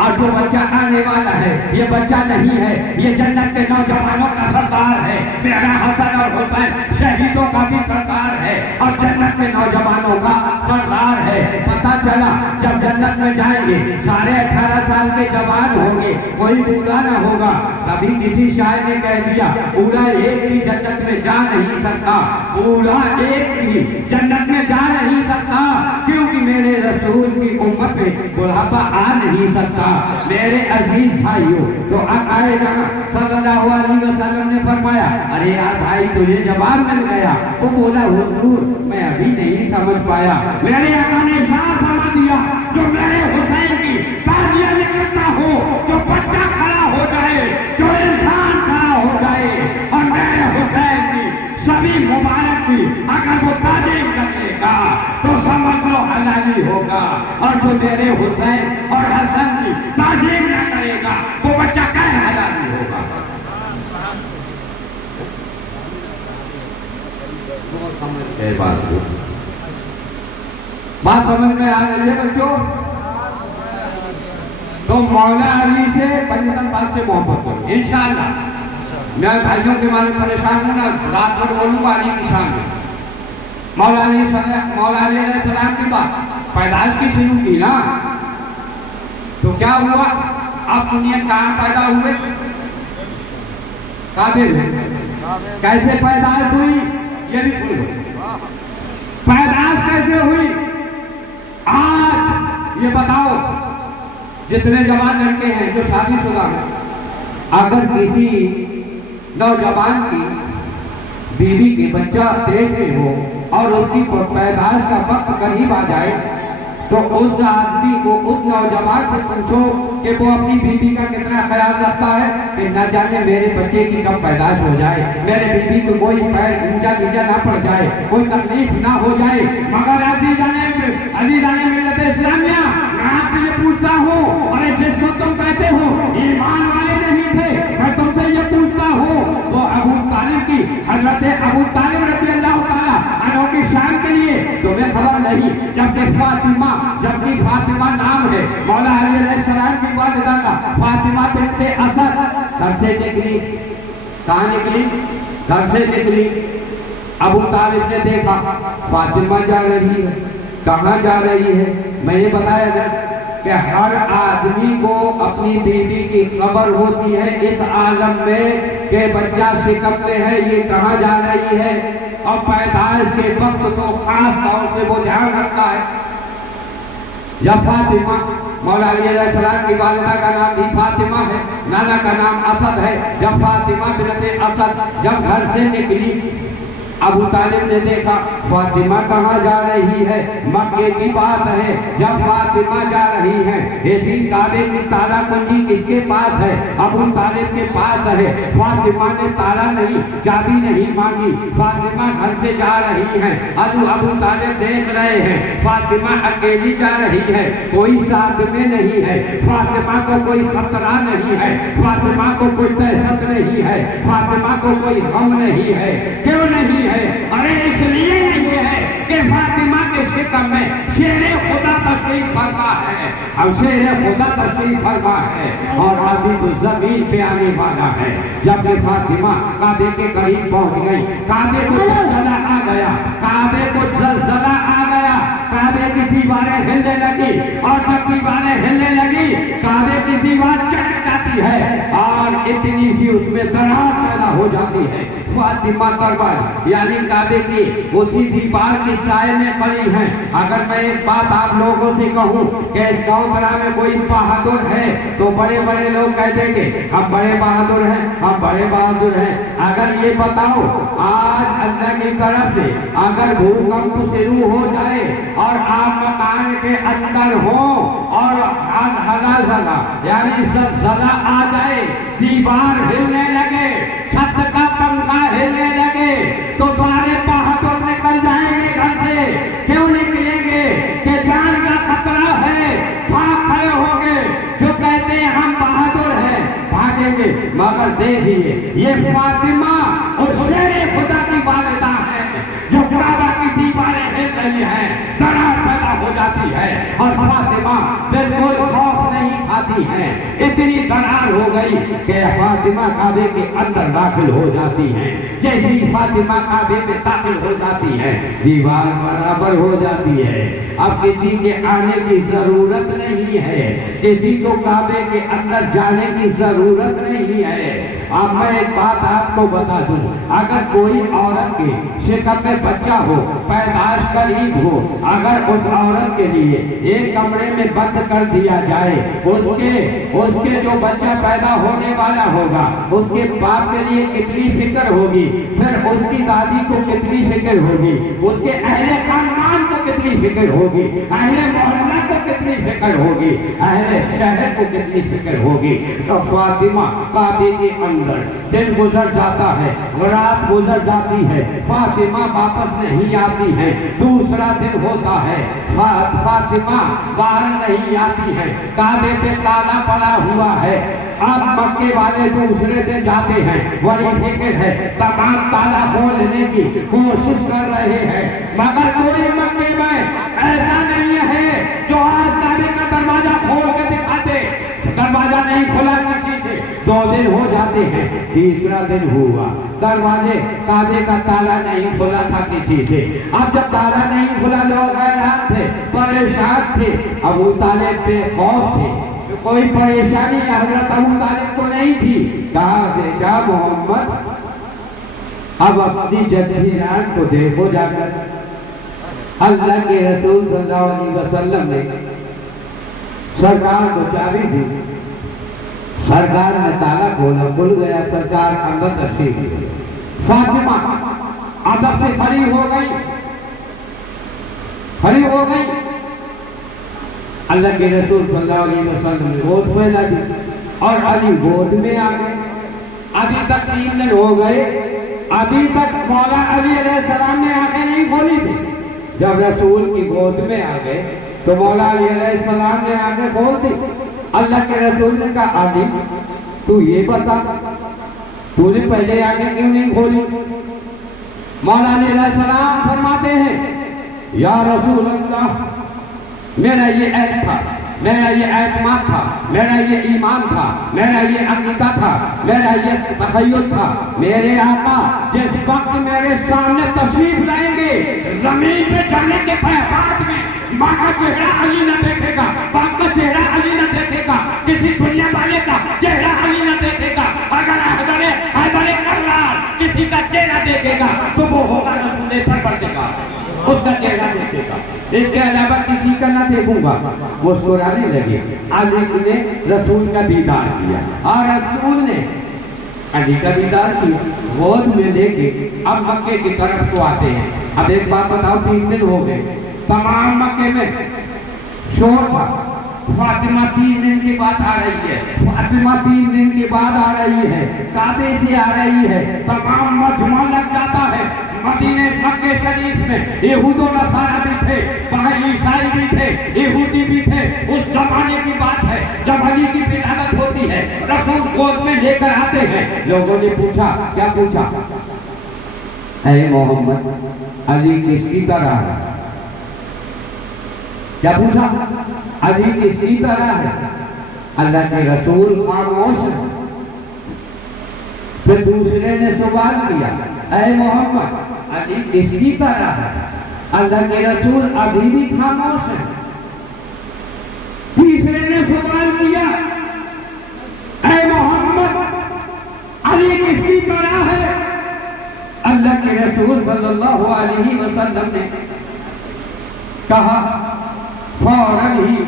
और जो बच्चा आने वाला है, ये बच्चा नहीं है, ये जन्नत के नौजवानों का सरदार है। मेरा हसन और हुसैन शहीदों का भी सरदार है और जन्नत के नौजवानों का सरदार है। पता चला जब जन्नत में जाएंगे, सारे 18 साल के जवान होंगे, कोई बूढ़ा ना होगा। कभी किसी शायर ने कह दिया, बूढ़ा एक भी जन्नत में जा नहीं सकता, बूढ़ा एक भी जन्नत में जा नहीं सकता, क्योंकि मेरे रसूल की उम्मत में बुढ़ापा आ नहीं सकता। मेरे अजीज भाइयों, तो आकाए जहां सल्लल्लाहु अलैहि वसल्लम ने फरमाया, अरे यार भाई तुझे जवाब मिल गया। वो बोला, हुजूर मैं अभी नहीं समझ पाया। मेरे आका ने साफ फरमा दिया, जो मेरे हुसैन की ताजिया निकलता हो, जो बच्चा खड़ा हो जाए, जो इंसान खड़ा हो जाए और मेरे हुसैन की सभी मुबारक की अगर वो ताजीम कर लेगा तो समझ लो हलाली होगा। और जो मेरे हुसैन और हसन की ताजीम न करेगा, वो बच्चा कैसे हलाली होगा। बात समझ में आ रही है बच्चों। तो मौला अली से पंजतन पाक से मोहब्बत करो इंशाअल्लाह। मैं भाइयों के मारे परेशान हूँ ना, रात भर बोलूंगा अली की शान में। मौला अली सलाम की बात पैदाइश की शुरू की ना, तो क्या हुआ आप सुनिए। कहाँ पैदा हुए, काबिल। कैसे पैदाइश हुई ये भी सुनो। पैदाइश कैसे हुई आज ये बताओ। जितने जवान लड़के हैं जो शादीशुदा हैं, अगर किसी नौजवान की बीवी के बच्चा पेट में हो और उसकी पैदाइश का वक्त करीब आ जाए, तो उस आदमी को, उस नौजवान से पूछो कि वो अपनी बीवी का कितना ख्याल रखता है कि न जाने मेरे बच्चे की कब पैदाइश हो जाए, मेरे बीवी को कोई पैर ऊंचा नीचा ना पड़ जाए, कोई तकलीफ ना हो जाए। मगर अजीजाने मिल्लत इस्लामिया, मैं आपसे ये पूछता हूँ, अरे जिसको तुम कहते हो ईमान वाले नहीं थे, मैं तुमसे ये पूछता हूँ, वो अबू तालिब की, हजरत अबू तालिब रज़ी अल्लाह ताला अन्हु की शान के लिए तुम्हें खबर नहीं? जबकि फातिमा नाम है मौला अली अलैहिस्सलाम की वालिदा का, फातिमा बिनते असद घर से निकली। कहाँ निकली? घर से निकली। अबू तालिब ने देखा फातिमा जा रही है। कहाँ जा रही है? मैंने बताया था कि हर आदमी को अपनी बीवी की खबर होती है इस आलम में कि बच्चा सिकमते हैं, ये कहाँ जा रही है, और पैदाइश के वक्त तो खास तौर से वो ध्यान रखता है। जब फातिमा, मौला अली अलैहिस्सलाम की वालिदा का नाम भी फातिमा है, नाना का नाम असद है, जब फातिमा बिनते असद जब घर से निकली, अबू तालिब ने देखा फातिमा कहाँ जा रही है, मक्के की बात है। जब फातिमा जा रही है, इसी काबे की ताला कुंजी किसके पास है? अबू तालिब के पास है। फातिमा ने ताला नहीं, चाबी नहीं मांगी, फातिमा घर से जा रही है। अबू तालिब देख रहे हैं फातिमा अकेली जा रही है, कोई साथ में नहीं है, फातिमा को कोई खतरा नहीं है, फातिमा को कोई दहशत नहीं है, फातिमा को कोई गम नहीं है। क्यों नहीं है? अरे इसलिए नहीं है कि फातिमा के शिकम में शेरे खुदा तशरीफ फरमा है, अब शेरे खुदा तशरीफ फरमा है और अभी तो जमीन पे आने वाला है। जब ये फातिमा काबे के करीब पहुंच गई, काबे को जलजला आ गया, काबे को जलजला आ गया, काबे की दीवारें हिलने लगी, और जब दीवारें हिलने लगी काबे की दीवार चढ़क जाती है और इतनी सी उसमें दरार पैदा हो जाती है। फातिमा दरबार यानी काबे की उसी दीवार के साए में खड़ी है। अगर मैं एक बात आप लोगों से कहूं कि इस गाँव में कोई बहादुर है, तो बड़े बड़े लोग कह देंगे हम बड़े बहादुर हैं, हम बड़े बहादुर हैं। अगर ये बताओ आज अल्लाह की तरफ से अगर भूकंप शुरू हो जाए और आप मकान के अंदर हो और हला यानी सदा आ जाए, दीवार हिलने लगे, छत का पंखा हिलने लगे, तो सारे बहादुर निकल जाएंगे घर से। क्यों निकलेंगे? कि जान का खतरा है, भाग खड़े होंगे। जो कहते हैं हम बहादुर हैं भागेंगे। मगर देखिए ये फातिमा और शेरे खुदा की वालिदा है, जो काबा की दीवारें हिल रही हैं, दरार पैदा हो जाती है और फातिमा बिल्कुल खौफ नहीं खाती है। इतनी दरार हो गई कि फातिमा काबे के अंदर दाखिल हो जाती है। जैसी फातिमा काबे में दाखिल हो जाती है, दीवार बराबर हो जाती है। अब किसी के आने की जरूरत नहीं है, किसी को काबे के अंदर जाने की जरूरत नहीं है। अब मैं एक बात आपको बता दूं, अगर कोई औरत के शिकम में बच्चा हो, पैदाइश करीब हो, अगर उस औरत के लिए एक कमरे में बंद कर दिया जाए, उसके जो बच्चा पैदा होने वाला होगा उसके बाप के लिए कितनी फिक्र होगी, फिर उसकी दादी को कितनी फिक्र होगी, उसके अहले खानदान को कितनी फिक्र होगी, अहले मोहल्ला को कितनी फिक्र होगी, अहले शहर को कितनी फिक्र होगी। तो फातिमा काबे के अंदर दिन गुजर जाता है, रात गुजर जाती है, फातिमा वापस नहीं आती है। दूसरा दिन होता है, फातिमा बाहर नहीं आती है, काबे पे ताला पड़ा हुआ है। अब मक्के वाले दूसरे दिन जाते हैं, बड़ी फिक्र है, तमाम ताला खोलने की कोशिश कर रहे हैं, मगर कोई मक्के में ऐसा नहीं है जो आज काबे का दरवाजा खोल के दिखा दे। दरवाजा नहीं खुला किसी से, 2 दिन हो जाते हैं, तीसरा दिन हुआ, दरवाजे काबे का ताला नहीं खुला था किसी से। अब जब ताला नहीं खुला, लोग हैरान थे, परेशान थे, अबू तालिब पे खौफ थे, कोई परेशानी हजरत अबू तालिब को नहीं थी। कहा बेटा मोहम्मद, अब अपनी जज्जीरान को देखो जाकर। अल्लाह के रसूल सल्लल्लाहु अलैहि वसल्लम ने सरकार को चाबी दी, सरकार ने ताला खोला, खुल गया, सरकार अंदर तशरीफ ली। फातिमा अदब से खड़ी हो गई, खड़ी हो गई। अल्लाह के रसूल सल्लल्लाहु अलैहि वसल्लम ने गोद फैला दी और अली गोद में आ गए। अभी तक 3 दिन हो गए, अभी तक मौला अली अलैहिस्सलाम ने आंखें नहीं खोली थी। जब रसूल की गोद में आ गए तो मौला अली अलैहिस्सलाम ने आंखें खोल दी। अल्लाह के रसूल ने कहा, अली तू ये बता, तूने पहले आंखें क्यों नहीं खोली? मौला अली अलैहिस्सलाम फरमाते हैं, या रसूल अल्लाह, मेरा ये ऐत था, मेरा ये एतमाद था, मेरा ये ईमान था, मेरा ये अकीदा था, मेरा ये तखय्युल था। मेरे आका जिस वक्त मेरे सामने तशरीफ लाएंगे, जमीन पे जाने के बाद में माँ का चेहरा अली न देखेगा, बाप का चेहरा अली न देखेगा, किसी दुनिया वाले का चेहरा अली न देखेगा। अगर हैदर कर्रार किसी का चेहरा देखेगा तो वो होगा रसूल परवरदिगार, उसका चेहरा देखेगा, इसके अलावा किसी का ना देखूंगा। मुस्कुराने लगे। अली ने रसूल का दीदार किया और रसूल ने अली का दीदार किया, गोद में लेके अब मक्के की तरफ को आते हैं। अब एक बात बताओ, 3 दिन हो गए, तमाम मक्के में शोर था। फातिमा 3 दिन के बाद आ रही है, फातिमा 3 दिन के बाद आ रही है, काबे से आ रही है, तमाम मजमा लग जाता है। मदीने मक्के शरीफ में यहूदो नसारा भी थे, वहाँ ईसाई भी थे, यहूदी भी थे। उस जमाने की बात है जब अली की विलादत होती है, रसूल गोद में लेकर आते हैं। लोगों ने पूछा, क्या पूछा? ऐ मोहम्मद, अली किसकी तरह है? क्या पूछा? अली किसकी तरह है? अल्लाह के रसूल खामोश है। फिर दूसरे ने सवाल किया, ऐ मोहम्मद, अली किसकी तरह है? अल्लाह के रसूल अभी भी खामोश है। तीसरे ने सवाल किया, ऐ मोहम्मद, अली किसकी तरह है? अल्लाह के रसूल सल्लल्लाहु अलैहि वसल्लम ने कहा, फौरन ही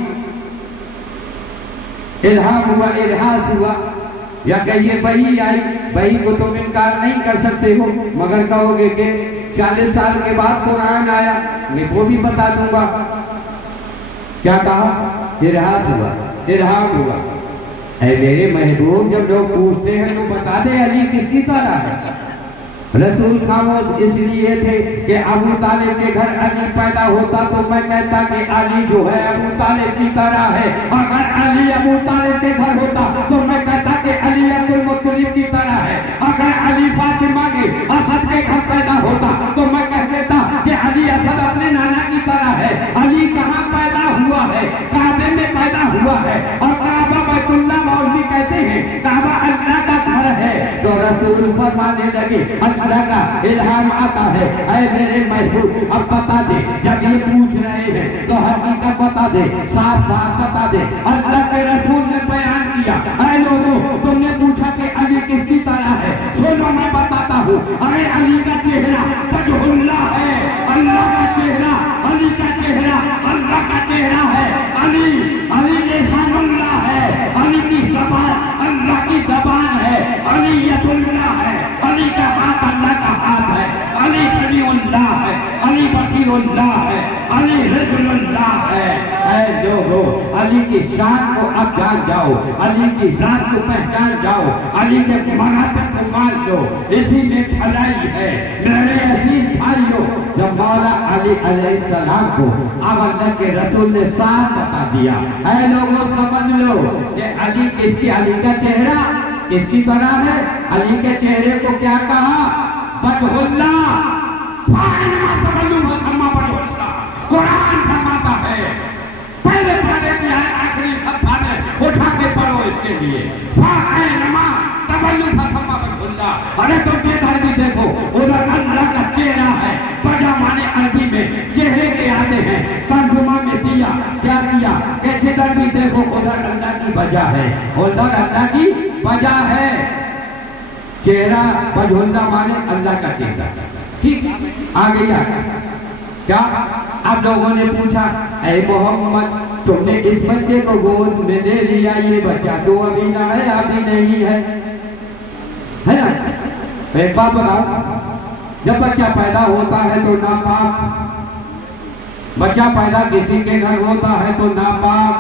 इल्हाम हुआ, इरहास हुआ, या कहिए वही आई। वही को तुम इनकार नहीं कर सकते हो, मगर कहोगे कि 40 साल के बाद कुरान आया, मैं वो भी बता दूंगा। क्या कहा? इरहास हुआ, इरहाम हुआ। ऐ मेरे महबूब, जब लोग पूछते हैं तो बता दे अली किसकी तरह है। रसूल खामोश इसलिए थे कि अबू तालिब के घर अली पैदा होता तो मैं कहता कि अली जो है अबू तालिब की तरह है। अगर अली अबू तालिब के घर होता तो मैं कहता कि अली अब्दुल मुत्तलिब की तरह है। अगर अली फातिमा के असद के घर पैदा होता तो मैं कह देता कि अली असद अपने नाना की तरह है। अली कहाँ पैदा हुआ है? काबे में पैदा हुआ है, और काबा बैतुल्लाह मौलवी कहते हैं काबा अल्लाह का घर है। तो रसूल फरमाने लगे, अल्लाह का इल्हाम आता है, ऐ मेरे महबूब अब बता दे, जब ये पूछ रहे हैं तो हकीकत बता दे, साफ साफ बता दे। अल्लाह के रसूल ने बयान किया, ऐ लोगों, तुमने पूछा कि अली किसकी तरह है, सुनो मैं बताता हूँ। अरे अली का चेहरा वजहुल्लाह है, अल्लाह का चेहरा, अली का चेहरा अल्लाह का चेहरा है। अली अली लिसानुल्लाह है, अली की ज़बान अल्लाह की ज़बान है। अली यदुल्लाह है, अली का हाथ अल्लाह का हाथ है। अली समीउल्लाह है, अली बसीरुल्लाह है, अली रिजलुल्लाह है। ऐ लोगों, अली की शान को अब जान जाओ, अली की जात को पहचान जाओ, अली के मरातब को मान लो, इसी में भलाई है। मेरे अजीज भाइयों, जब मौला अली अलैहिस्सलाम को अब अल्लाह के रसूल ने साफ बता दिया, ऐ लोगों समझ लो कि अली किसकी, अली का चेहरा किसकी तरह है? अली के चेहरे को क्या कहा? वजहुल्लाह। कुरान फरमाता है, पहले पहले की है, आखिरी सफा में उठा के पढ़ो इसके लिए। अरे तुम इधर भी देखो, उधर अल्लाह का चेहरा है। बजा माने अरबी में चेहरे के आते हैं, तर्जुमा में दिया क्या किया कि जिधर भी देखो उधर अल्लाह की वजह है, उधर अल्लाह की वजह है। चेहरा वजहुल्लाह माने अल्लाह का चेहरा। ठीक, आगे क्या? अब लोगों ने पूछा, ऐ मोहम्मद, तुमने इस बच्चे को गोद में ले लिया, ये बच्चा तो अभी ना है, अभी नहीं है ना? एक बात बताओ, जब बच्चा पैदा होता है तो नापाक, बच्चा पैदा किसी के घर होता है तो नापाक,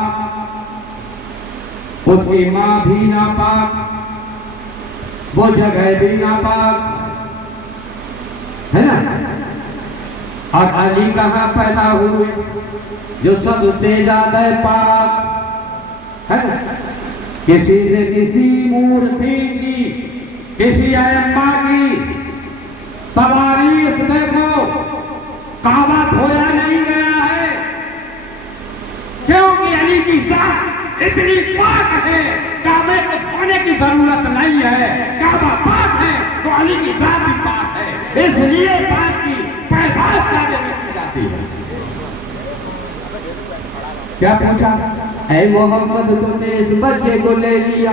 उसकी माँ भी नापाक, वो जगह भी नापाक, है ना? और अली कहाँ पैदा हुए, जो सबसे ज्यादा पाक, है ना? किसी से किसी मूर्ति की, किसी अय्यम्मा की तवारीख देखो, काबा धोया नहीं गया है, क्योंकि अली की जात इतनी पाक है, काबे को धोने की जरूरत नहीं है। काबा पाक है तो अली की जात भी पाक है, इसलिए पाक की पैदाश काबे में की जाती है। क्या पूछा? ऐ मोहम्मद, तुमने इस बच्चे को ले लिया,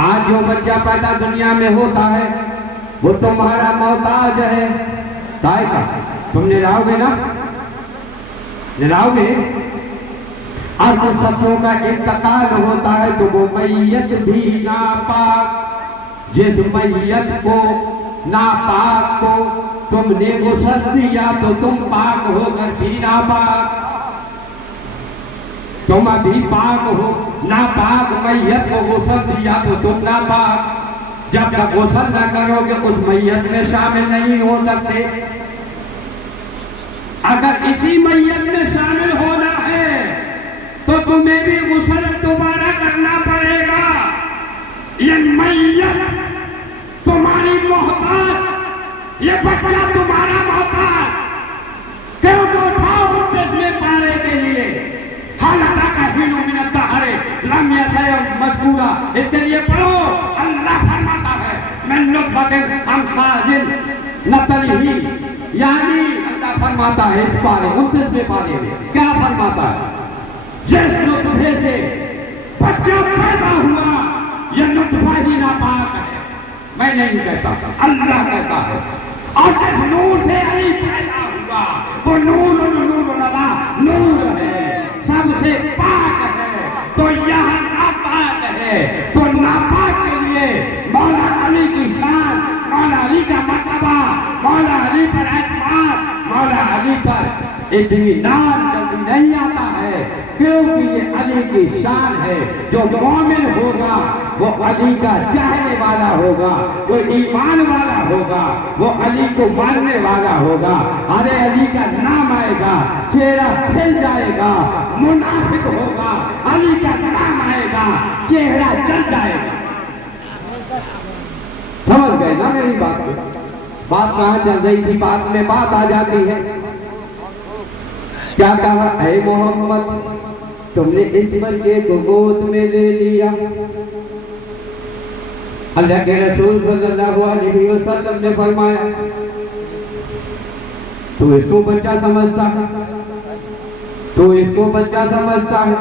आज जो बच्चा पैदा दुनिया में होता है वो तुम्हारा मोहताज है, काय का? तुम निराओगे ना, निराओगे? और जो शख्सों का इंतकाल होता है तो वो मैयत भी नापाक, जिस मैयत को नापाक को तुमने गुस्ल दिया तो तुम पाक होकर भी नापाक, तुम अभी पाक हो, नापाक मैयत को गुस्ल दिया तो तुम नापाक, जब तक गुस्ल न करोगे उस मैयत में शामिल नहीं हो सकते। अगर इसी मैयत में शामिल होना है तो तुम्हें भी गुस्ल दोबारा करना पड़ेगा। ये मैयत तुम्हारी मोहताज, ये बच्चा तुम्हारा मोहताज, क्यों तो उठाओ उसमें पारे के लिए, हालता का हीनो मिनता हरे लम्या सयम मजबूरा, इसके लिए पढ़ो। अल्लाह फरमाता है मैं नुतफतिन अमसाजिन नतलिही, यानी अल्लाह फरमाता है इस पारे 29वें पारे में क्या फरमाता है? जिस नुतफे से बच्चा पैदा हुआ यह नुतफा ही नापाक है, मैं नहीं कहता, अल्लाह कहता है। और जिस नूर से अली पैदा हुआ वो नूर नूर नूर है, सबसे पाक है, तो यहाँ नापाक है, तो नापाक के लिए मौला अली की शान, मौला अली का मर्तबा, मौला अली पर एतमाद, मौला अली पर इत्मीनान जल्दी नहीं आता है, क्योंकि ये अली की शान है। जो मोमिन होगा वो अली का चाहने वाला होगा, वो ईमान वाला होगा, वो अली को मानने वाला होगा। अरे अली का नाम आएगा चेहरा खिल जाएगा, मुनाफिक होगा, अली का नाम आएगा चेहरा जल जाएगा। समझ गए ना मेरी बात? बात कहाँ चल रही थी? बात में बात आ जाती है। क्या कहा? ऐ मोहम्मद, तुमने इस बच्चे को गोद में ले लिया, अल्लाह के रसूल सल्लल्लाहु अलैहि वसल्लम ने फरमाया तू इसको बच्चा समझता है, तू इसको बच्चा समझता है।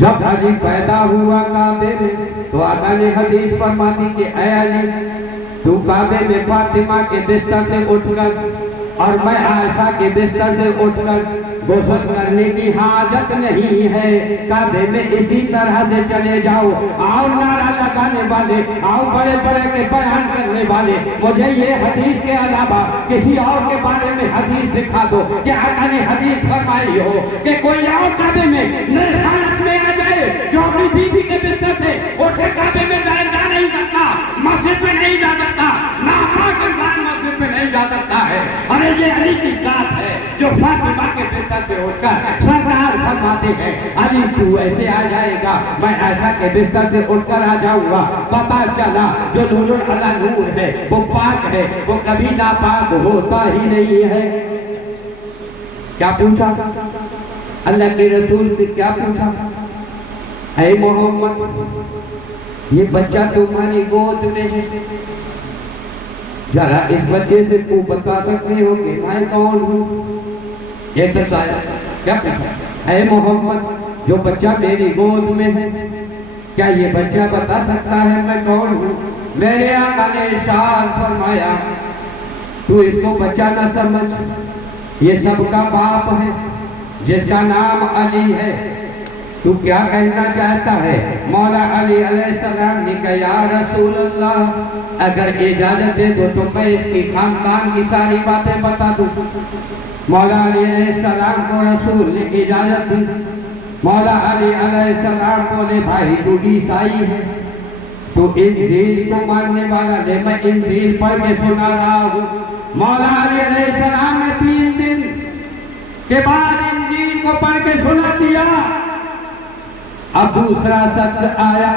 जब अली पैदा हुआ काबे में तो आका ने हदीस फरमाती कि ऐ अली, तू काबे में फातिमा के बिस्तर से उठकर और मैं आयशा के बिस्तर से उठकर गुस्ल करने की हाजत नहीं है, काबे में इसी तरह से चले जाओ। आओ नारा लगाने वाले, आओ बड़े बड़े के बयान करने वाले, मुझे ये हदीस के अलावा किसी और के बारे में हदीस दिखा दो कि आका ने हदीस फरमाई हो कि कोई और काबे में नए हालत में आ जाए, जो अपनी बीवी के बिस्तर से उठे काबे में जा नहीं सकता, मस्जिद में नहीं जा सकता, नापाक इंसान मस्जिद में नहीं जा सकता है। अरे ये अली की जात है जो फातिमा के बिस्तर से उठकर सरदार फरमाते हैं अली तू ऐसे आ जाएगा, मैं ऐसा के बिस्तर से उठकर आ जाऊंगा। पता चला जो नूर अला नूर है वो पाक है, वो कभी नापाक होता ही नहीं है। क्या पूछा? अल्लाह के रसूल से क्या पूछा? ऐ मोहम्मद, ये बच्चा तुम्हारी गोद में है, जरा इस बच्चे से तू बता सकते हो कि मैं कौन हूँ? एक सच्चाई क्या पूछा? ऐ मोहम्मद, जो बच्चा मेरी गोद में है, क्या ये बच्चा बता सकता है मैं कौन हूँ? मेरे आका ने इरशाद फरमाया तू इसको बच्चा न समझ, ये सबका बाप है जिसका नाम अली है। तू क्या कहना चाहता है? मौला अली अलैहिस्सलाम ने कहा या रसूल अल्लाह, अगर इजाजत दे दो तो मैं इसकी खानदान की सारी बातें बता दूं। मौला अली अलैहिस्सलाम को रसूल ने इजाजत दी। मौला अली अलैहिस्सलाम बोले भाई तू ईसाई है, तो इंजील को मानने वाला ले, मैं इंजील पढ़ के सुना रहा हूँ। मौला अली अलैहिस्सलाम ने 3 दिन के बाद इंजील को पढ़ के सुना दिया। अब दूसरा शख्स आया,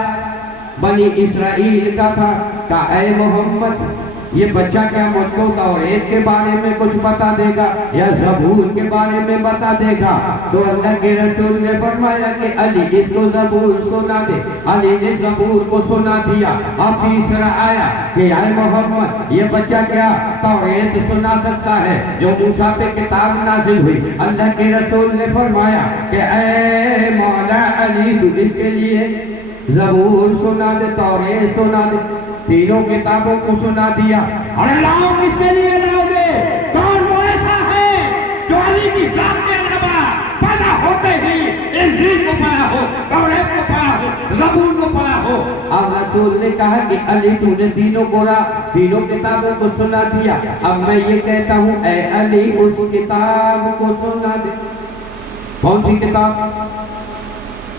बनी इस्राइल का था, कहा ऐ मोहम्मद, ये बच्चा क्या मुझको तौरेत के बारे में कुछ बता देगा या ज़बूर के बारे में बता देगा? तो अल्लाह के रसूल ने फरमाया कि अली इसको ज़बूर सुना दे। अली ने ज़बूर को सुना दिया। अब तीसरा आया कि ऐ मोहम्मद, ये बच्चा क्या तौरेत सुना सकता है जो मूसा पे किताब नाजिल हुई? अल्लाह के रसूल ने फरमाया कि ऐ मौला अली तू इसके लिए ज़बूर सुना दे, तौरेत सुना दे। तीनों किताबों को सुना दिया। अरे लाओ, किसके लिए लाओगे? कौन वो ऐसा है जो अली की शान के अलावा पैदा होते ही इंजील को पढ़ा हो, तौरात को पढ़ा हो, ज़बूर को पढ़ा हो? अब रसूल ने कहा कि अली तूने तीनों किताबों को सुना दिया। अब मैं ये कहता हूँ ऐ अली उस किताब को सुना दे। कौन सी किताब?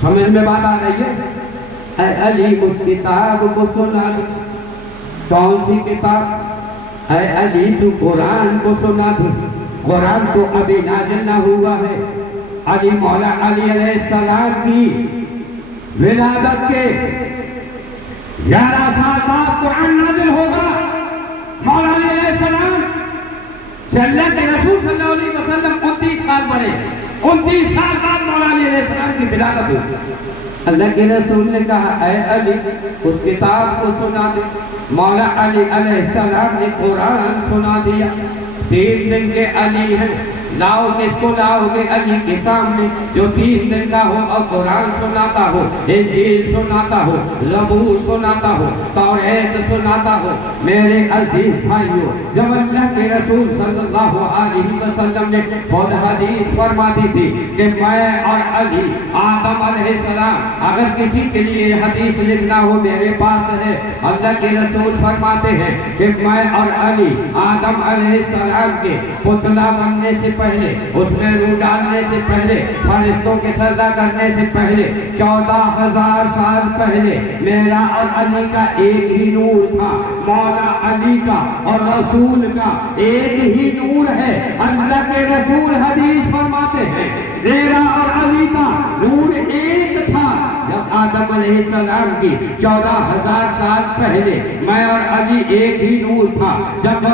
समझ में बात आ रही है? ऐ अली उस किताब को सुना दे। कौन सी किताब? ऐ अली तू कुरान को सुना दे। कुरान तो अभी नाज़िल ना हुआ है। अली मौला अली अलैहिस्सलाम की विलादत के 11 साल बाद कुरान नाज़िल होगा। मौला अली अलैहिस्सलाम से अल्लाह के रसूल सल्लल्लाहु अलैहि वसल्लम 29 साल बड़े। 29 साल बाद मौला अली अलैहिस्सलाम की विलादत हुई। अल्लाह के रसूल ने कहा ऐ अली उस किताब को सुना दे। मौला अली अलैहिस्सलाम ने कुरान सुना दिया। 3 दिन के अली हैं, लाओ किसको लाओगे? अली के सामने जो 3 दिन का हो और कुरान सुनाता हो, इंजील सुनाता हो, ज़बूर सुनाता हो, तौरात सुनाता हो। मेरे अजीज भाइयों, जब अल्लाह के रसूल सल्लल्लाहु अलैहि वसल्लम ने खुद हदीस फरमा दी थी कि मैं और अली आदम अलैहिस्सलाम, अगर किसी के लिए हदीस लिखना हो मेरे पास है। अल्लाह के रसूल फरमाते हैं कि मैं और अली आदम अलैहिस्सलाम के पुतला बनने से पहले, उसमें रूह डालने से पहले, फरिश्तों के सजदा करने से पहले 14,000 साल पहले मेरा और अली का एक ही नूर था। मौला अली का और रसूल का एक ही नूर है। अल्लाह के रसूल हदीस फरमाते हैं मेरा और अली का नूर एक था। जब आदम अलैहिस्सलाम की 14,000 साल पहले मैं और अली एक ही नूर था। जब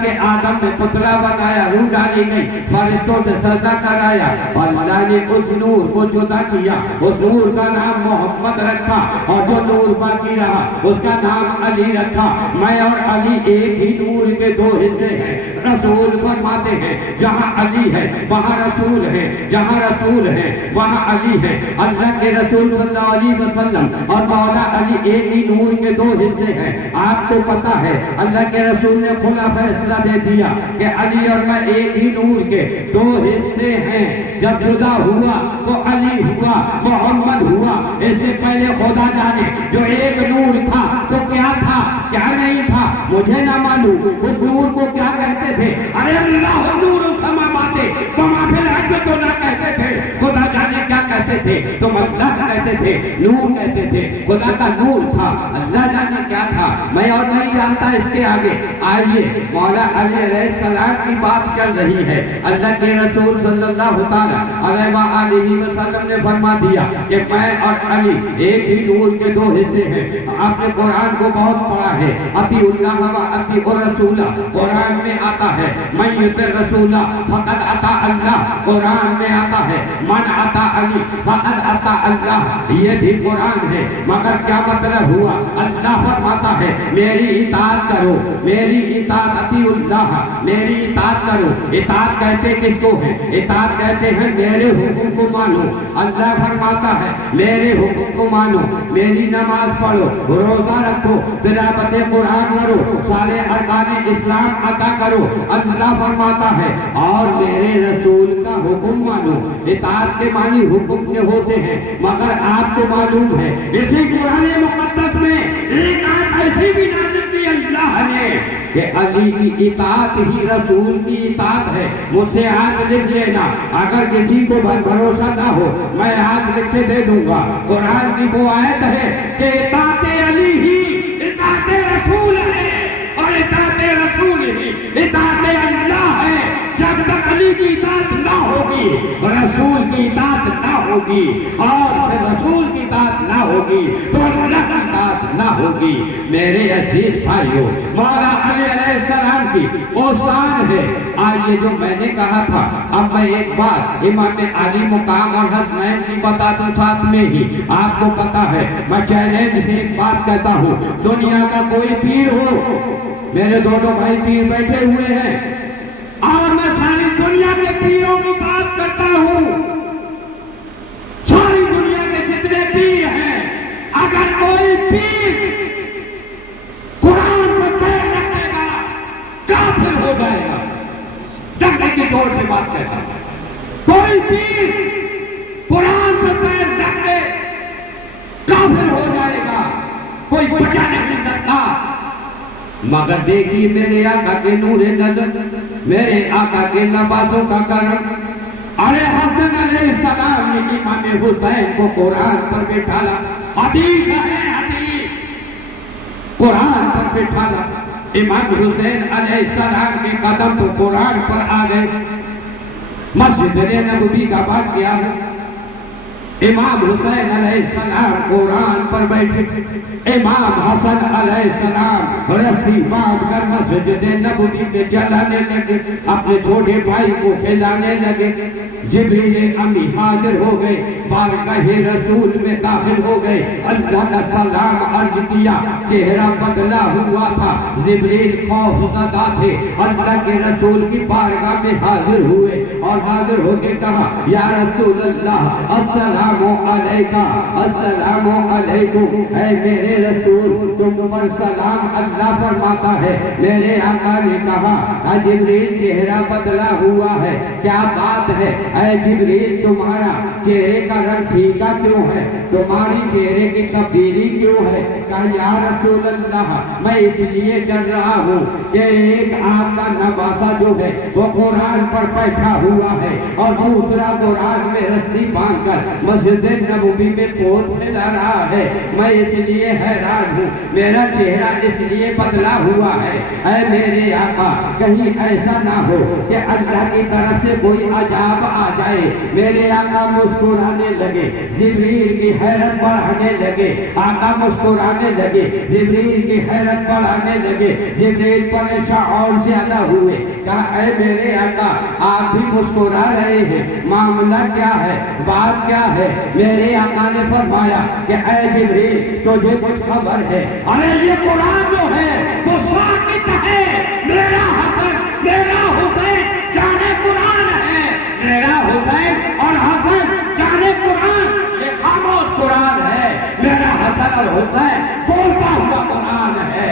के आदम ने पुतला बनाया, रूह डाली गई, फरिश्तों से सजदा कराया और अल्लाह ने उस नूर को जुदा किया। उस नूर का नाम मोहम्मद रखा और जो नूर बाकी रहा उसका नाम अली रखा। मैं और अली एक ही नूर के 2 हिस्से हैं। रसूल फरमाते हैं जहाँ अली है वहाँ रसूल है, जहाँ रसूल है वहाँ अली है। अल्लाह के रसूल सल्लल्लाहु अलैहि वसल्लम और मौला अली एक ही नूर के 2 हिस्से हैं। आपको पता है अल्लाह के रसूल ने खुला फैसला दे दिया कि अली और मैं एक ही नूर के 2 हिस्से हैं। जब जुदा हुआ तो अली हुआ, मोहम्मद हुआ। इससे पहले खुदा जाने जो एक नूर था तो क्या था क्या नहीं था मुझे ना मालूम। उस नूर को क्या कहते थे? अरे अल्लाह नूर समावाते वमा फिल अर्द तो ना कहते थे। खुदा जाने क्या कहते थे? तुम अल्लाह कहते थे, नूर कहते थे। खुदा का नूर था, अल्लाह जाने क्या था, मैं और नहीं जानता। इसके आगे आइए, मौला अली अलैहिस्सलाम की बात चल रही है। अल्लाह के रसूल सल्लल्लाहु अलैहि वसल्लम ने फरमा दिया कि मैं और अली एक ही नूर के 2 हिस्से हैं। आपने कुरान को बहुत पढ़ा है। अतीउल्लाह व अतीउर रसूला कुरान में आता है। मन युतिर रसूला फकद अता अल्लाह कुरान में आता है। मन अता अली फक़द अता अल्लाह, ये भी कुरान है। मगर क्या मतलब हुआ? अल्लाह फरमाता है मेरी इताअत करो, मेरी इताअत अतीउल्लाह, मेरी इताअत करो। इताअत कहते किसको है? इताअत कहते हैं मेरे हुक्म को मानो। अल्लाह फरमाता है मेरे हुक्म को मानो, मेरी नमाज पढ़ो, रोजा रखो, तिलावत कुरान करो, सारे अरकान इस्लाम अदा करो। अल्लाह फरमाता है और मेरे रसूल का हुक्म मानो। इताअत के मानी हुक्म के होते हैं, मगर आपको मालूम है इसी कुरान मुकद्दस में एक आयत ऐसी भी नाज़िल की अल्लाह ने कि अली की इताअत ही रसूल की इताअत है। मुझसे आज लिख लेना, अगर किसी को भरोसा ना हो मैं आज लिख के दे दूंगा। कुरान की वो आयत है कि इताअत अली ही इताअत रसूल है और इताअत रसूल ही इताअत अल्लाह है। जब तक अली की इताअत ना होगी, रसूल की इताअत ना होगी और फिर रसूल की इताअत ना होगी तो अल्लाह की इताअत ना होगी। मेरे अजीज भाइयों, मौला अली अलैहिस्सलाम की वो शान है। आज ये जो मैंने कहा था, अब मैं एक बात इमाम अली मुकाम और हसनैन की बता दूं साथ में ही। आपको पता है मैं चैलेंज से एक बात कहता हूँ, दुनिया का कोई पीर हो, मेरे दोनों भाई पीर बैठे हुए हैं और मैं सारी दुनिया के पीरों की बात करता हूं, सारी दुनिया के जितने पीर हैं, अगर कोई पीर कुरान को पैर रख देगा काफिर हो जाएगा। डरने की जोर पे बात कहता हूं, कोई पीर कुरान को पैर रख दे काफिर हो जाएगा, कोई बचा नहीं सकता। मगर देखिए मेरे आका के नूरे नजर, मेरे आका के नवाजों का करम। अरे हसन अलैहिस्सलाम ने इमाम हुसैन को कुरान पर बैठाला, हदीस है हदीस, कुरान पर बैठाला। इमाम हुसैन अलैहिस्सलाम के कदम तो कुरान पर आ गए। मस्जिद नबवी का वाक़या है, इमाम हुसैन अलैहिस्सलाम कुरान पर बैठे, इमाम हसन अलैहिस्सलाम रस्सी बांधकर मस्जिद नबवी में जलाने लगे, अपने छोटे भाई को खिलाने लगे। जिब्रील अमी हाजिर हो गए, बारगाह रसूल में दाखिल हो गए। अल्लाह का सलाम अर्ज किया, चेहरा बदला हुआ था, जिब्रील खौफज़दा थे। अल्लाह के रसूल की बारगाह में हाजिर हुए और हाजिर होकर कहा या रसूल अल्लाह अस्सलामु अलैका, अस्सलामु अलैकुम। ऐ मेरे रसूल तुम पर सलाम अल्लाह फरमाता है। मेरे आका ने कहा जिब्रील चेहरा बदला हुआ है, क्या बात है? ऐ जिब्रील तुम्हारा चेहरे का रंग फीका क्यों है, तुम्हारी चेहरे की तब्दीली क्यों है? कहा या रसूल अल्लाह मैं इसलिए कर रहा हूँ कि एक आपका नवासा जो है वो कुरान पर बैठा हुआ है और दूसरा कुरान में रस्सी बांधकर मस्जिद नबवी में पोत फैला रहा है। मैं इसलिए हैरान हूँ, मेरा चेहरा इसलिए बदला हुआ है। ऐ मेरे आका कहीं ऐसा ना हो कि अल्लाह की तरफ से कोई अजाब आ जाए। मेरे आका मुस्कुराने लगे, जिब्रील की हैरत बढ़ाने लगे। आका मुस्कुराने लगे, जिब्रील की हैरत बढ़ाने लगे। जिब्रील परेशान और ज्यादा हुए, कहा ऐ मेरे आका आप भी मुस्कुरा रहे हैं, मामला क्या है, बात क्या है? मेरे आका ने फरमाया कि ऐ जिब्रील तुझे कुछ खबर है? अरे ये कुरान जो है वो साकित है, मेरा हसन मेरा हुसैन जाने कुरान है, मेरा हुसैन और हसन जाने कुरान, ये खामोश कुरान है। मेरा हसन और हुसैन बोलता हुआ कुरान है।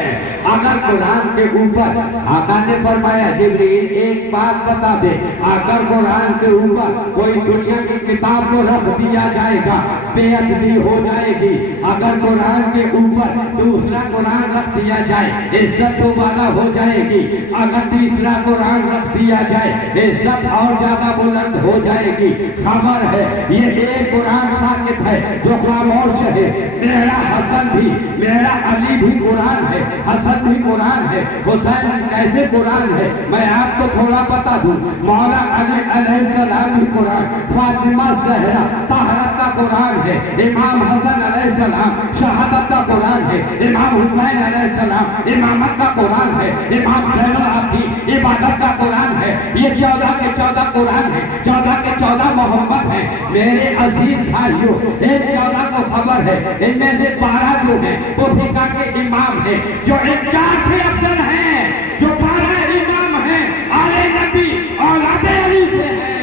अगर कुरान के ऊपर आका ने फरमाया जिब्रील एक बात बता दे, अगर कुरान के ऊपर कोई दुनिया की किताब को रख दिया जाएगा बेअदबी हो जाएगी। अगर कुरान के ऊपर दूसरा कुरान रख दिया जाए इज्जत वाला हो जाएगी। अगर तीसरा कुरान रख दिया जाए इज्जत और ज्यादा बुलंद हो जाएगी। खबर है ये एक कुरान साकित है जो खामोश है। मेरा हसन भी, मेरा अली भी कुरान है, हसन भी कुरान है। हुसैन कैसे कुरान है, मैं आपको थोड़ा बता दूं। मौला अली अलैहिस्सलाम भी कुरान, फातिमा ज़हरा तहरत का कुरान है, इमाम हसन अलैहिस्सलाम शहादत का कुरान है, इमाम हुसैन अलैहिस्सलाम इमामत का कुरान है, इमाम ज़ैनुल आबिदीन इबादत का कुरान है। ये 14 के 14 कुरान है, 14 के 14 मोहम्मद है। मेरे अजीज भाइयों, इन 14 को खबर है, इनमें से 12 जो है वो फिका के इमाम है, जो 4 से अफजल है, जो 12 इमाम है आले नबी औलादे अली से है।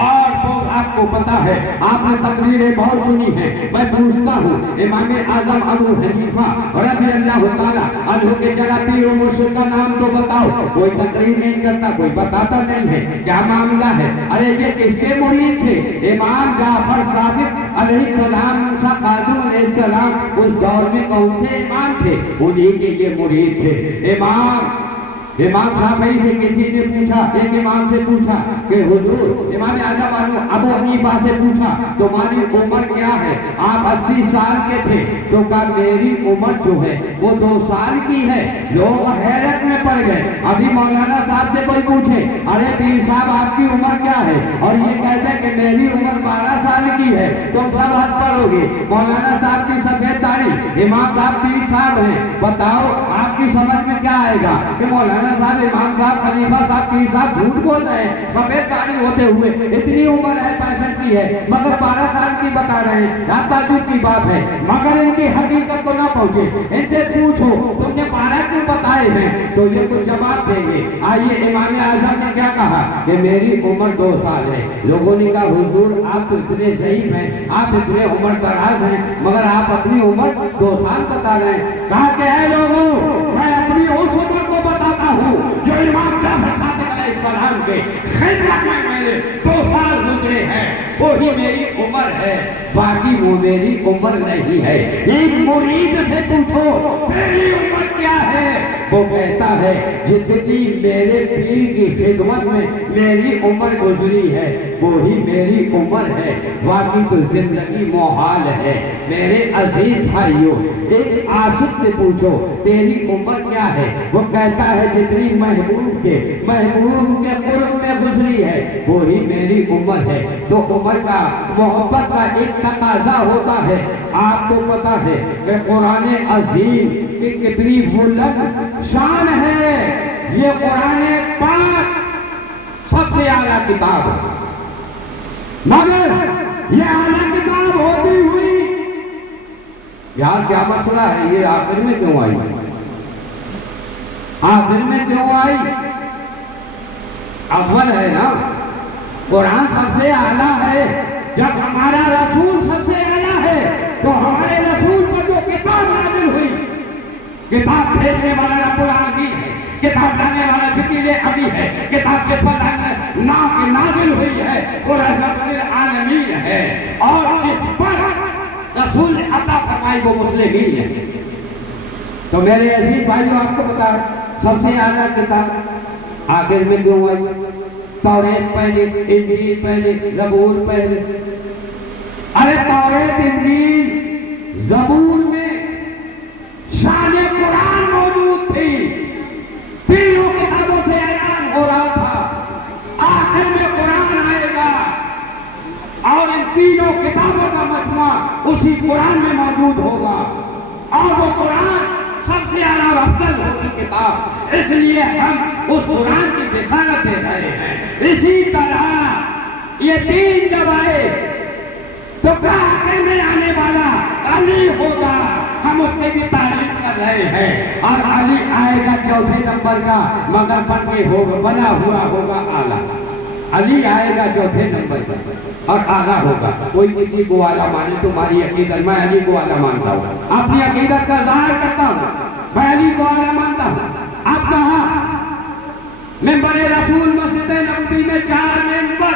और वो आपको पता है, आपने तकरीरें बहुत सुनी है। मैं पूछता हूँ, इमाम आजम अबू हनीफा रज़ी अल्लाह ताला अन्हु के जरा पीर व मुर्शिद का नाम तो बताओ। कोई तकरीर नहीं करता, कोई बताता नहीं है, क्या मामला है? अरे ये किसके मुरीद थे? इमाम जाफर सादिक अलैहिस्सलाम, मूसा काज़िम अलैहिस्सलाम उस दौर में कौन से इमाम थे? उन्हीं के ये मुरीद थे। इमाम शाफई से किसी ने पूछा, एक इमाम से पूछा कि हुजूर, इमाम आजम अबू हनीफा से पूछा तुम्हारी उम्र क्या है? आप 80 साल के थे। तो कहा मेरी उम्र जो है वो 2 साल की है। लोग हैरत में पड़ गए। अभी मौलाना साहब से कोई पूछे, अरे पीर साहब आपकी उम्र क्या है? और ये कहते कि मेरी उम्र 12 साल की है। तुम सब हंस पड़ोगे। मौलाना साहब की सफेद दाढ़ी, इमाम साहब पीर साहब हैं, बताओ आपकी समझ में क्या आएगा कि मौलाना साहब, इमाम साहब, खलीफा साहब, पीर साहब झूठ बोल रहे हैं? सफेद दाढ़ी होते हुए इतनी उम्र है 65 की है, मगर 12 साल की बता रहे हैं। ताज्जुब की बात है, मगर इनकी हकीकत को ना पहुंचे। इनसे पूछो तुमने 12 क्यों बताए हैं, तो ये कुछ जवाब देंगे। आइए, इमाम आजम ने क्या कहा कि मेरी उम्र 2 साल है। लोगों ने कहा हुजूर आप तो इतने ज़ईफ हैं, आप इतने उम्र दराज हैं, मगर आप अपनी उम्र 2 साल बता रहे हैं। कहा कि है लोगों, मैं अपनी उस उम्र को बताता हूँ जो इमाम जाफर सादिक अलैहिस्सलाम के खिदमत में मेरे 2 साल गुजरे हैं, वो ही मेरी उम्र है, बाकी वो मेरी उम्र नहीं है। एक मुरीद से पूछो तेरी उम्र क्या है? वो कहता है जितनी मेरे पीर की खिदमत में मेरी उम्र गुजरी है वो ही मेरी उम्र है, बाकी तो जिंदगी मोहाल है। मेरे अजीज भाइयों, एक आशिक से पूछो तेरी उम्र क्या है? वो कहता है जितनी महबूब के कुर्ब में गुजरी है वो ही मेरी उम्र है। तो उम्र का, मोहब्बत का एक तकाजा होता है। आपको पता है कि कुरान अजीम की कितनी बुलंद शान है। ये कुरान पाक सबसे आला किताब है, मगर ये आला किताब होती हुई यार क्या मसला है, ये आखिर में क्यों आई? आखिर में क्यों आई? अव्वल है ना, कुरान सबसे आला है। जब हमारा रसूल सबसे आला है तो हमारे रसूल पर जो किताब नाजिल हुई, किताब भेजने वाला रब्बुल आलमीन है, किताब लाने वाला जिब्रील अमी है, किताब जिस पर नाजिल हुई है वो रहमतुल आलमीन है, और जिस पर रसूल अता फरमाई वो मुस्लिमीन है। तो मेरे अजीज भाइयों, आपको बता सबसे आला किताब आखिर में क्यों आई? तौरेत पहले, इंजील पहले, ज़बूर पहले। अरे तौरेत, इंजील, ज़बूर में शान कुरान मौजूद थी, तीनों किताबों से ऐलान हो रहा था आखिर में कुरान आएगा और इन तीनों किताबों का मजमुआ उसी कुरान में मौजूद होगा, और वो कुरान सबसे आला अफजल होगी किताब। इसलिए हम उस कुरान की बिशारत दे रहे हैं। इसी तरह ये 3 जब आए तो आखिर में आने वाला अली होगा, हम उसकी भी तारीफ कर रहे हैं। और अली आएगा 4थे नंबर का, मगर बन के होगा, बना हुआ होगा आला। अली आएगा 4थे नंबर पर और आला होगा। कोई किसी को आला माने, तुम्हारी अकीदत, मैं अली को आला मानता हूँ, अपनी अकीदत का ज़ाहिर करता हूँ, मैं अली को आला मानता हूँ। अब कहा मिंबर रसूल मस्जिद नबवी में 4 मिंबर,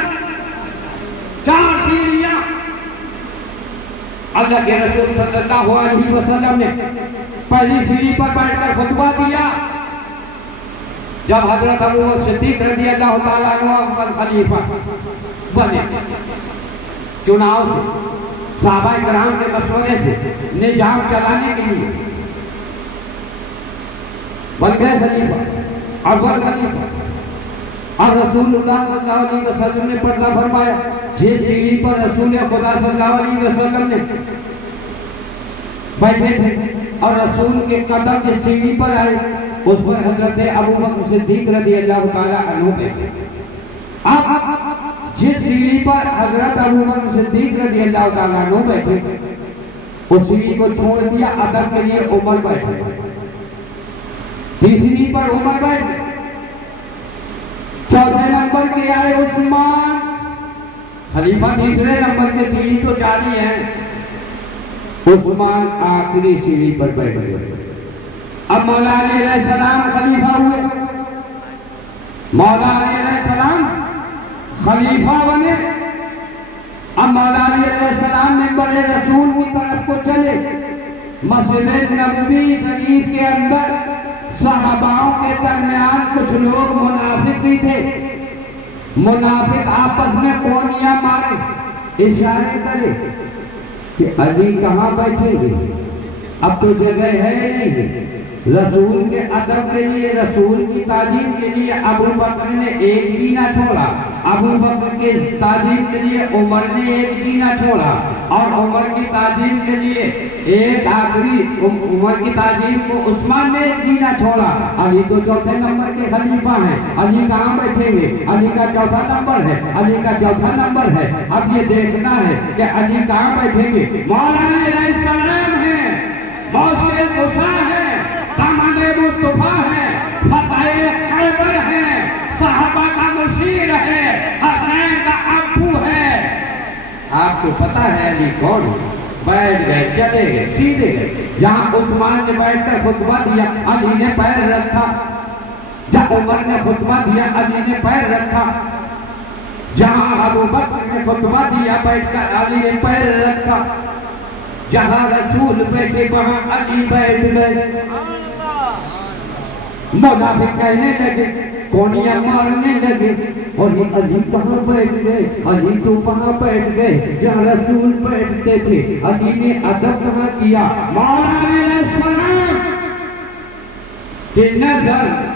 4 सीढ़ियां। अल्लाह के रसूल सल्लल्लाहु अलैहि वसल्लम ने पहली सीढ़ी पर बैठकर खुतबा दिया। जब हजरत अबू बकर सिद्दीक रज़ी अल्लाह ताला अन्हु खलीफा बने, चुनाव से, सहाबाए किराम के मशवरे से निजाम चलाने के लिए बन गए खलीफा, अव्वल खलीफा। और रसूलुल्लाह सल्लल्लाहु अलैहि वसल्लम ने पर्दा फरमाया, जिस सीढ़ी पर रसूल खुदा सल्लल्लाहु अलैहि वसल्लम ने बैठे थे और रसूल के कदम जिस सीढ़ी पर आए उस पर हजरत अबू बकर सिद्दीक रज़ी अल्लाह ताला अन्हु बैठे। अब जिस सीढ़ी पर हजरत अबू बकर सिद्दीक रज़ी अल्लाह ताला अन्हु बैठे, उस सीढ़ी को छोड़ दिया, अदब के लिए उमर बैठे। तीसरी पर उमर बैठे, चौथे नंबर के आए उस्मान, खलीफा तीसरे नंबर के सीढ़ी तो जारी है, उस्मान आखिरी सीढ़ी पर बैठ गए। अब मौला अली अलैहिस्सलाम खलीफा हुए, मौला अली अलैहिस्सलाम खलीफा बने। अब मौला अली अलैहिस्सलाम ने बड़े रसूल की तरफ को चले। मस्जिद नबवी शरीफ के अंदर सहाबाओं के दरमियान कुछ लोग मुनाफिक भी थे। मुनाफिक आपस में कोनियां मारे, इशारे करे कि अली कहाँ बैठेंगे, अब तो जगह है नहीं। रसूल के अदब के लिए, रसूल की ताजीम के लिए अबू बकर ने एक भी ना छोड़ा, अबू बकर के ताजीम के लिए उमर ने एक भी ना छोड़ा, और उमर की ताजीम के लिए एक आखिरी उमर की ताजीम को उस्मान ने एक भी ना छोड़ा। अली तो चौथे नंबर के खलीफा हैं, अली कहाँ बैठेंगे, अली का चौथा नंबर है, अली का चौथा नंबर है। अब ये देखना है कि अली कहाँ बैठेंगे। मौला अली अलैहिस्सलाम है, मौसले कुसा है, दामादे मुस्तफा है, फताए खैबर है, साहबा का मुशीर है, हसनैन का अब्बू है। आपको पता है अली कौन? बैठ गए, चले गए, सीधे गए। जहां उस्मान ने बैठकर खुतबा दिया, अली ने पैर रखा। जब उमर ने खुतबा दिया, अली ने पैर रखा। जहां अबू बकर ने खुतबा दिया बैठकर, अली ने पैर रखा। जहां रसूल बैठे वहां अली बैठ गए। मुनाफिक कहने लगे, कोनियां मारने लगे, और ये अली कहाँ बैठ गए, अली तो वहां बैठ गए जहाँ रसूल बैठते थे। अली ने अदब कहाँ किया। मौला अलैहिस्सलाम की नजर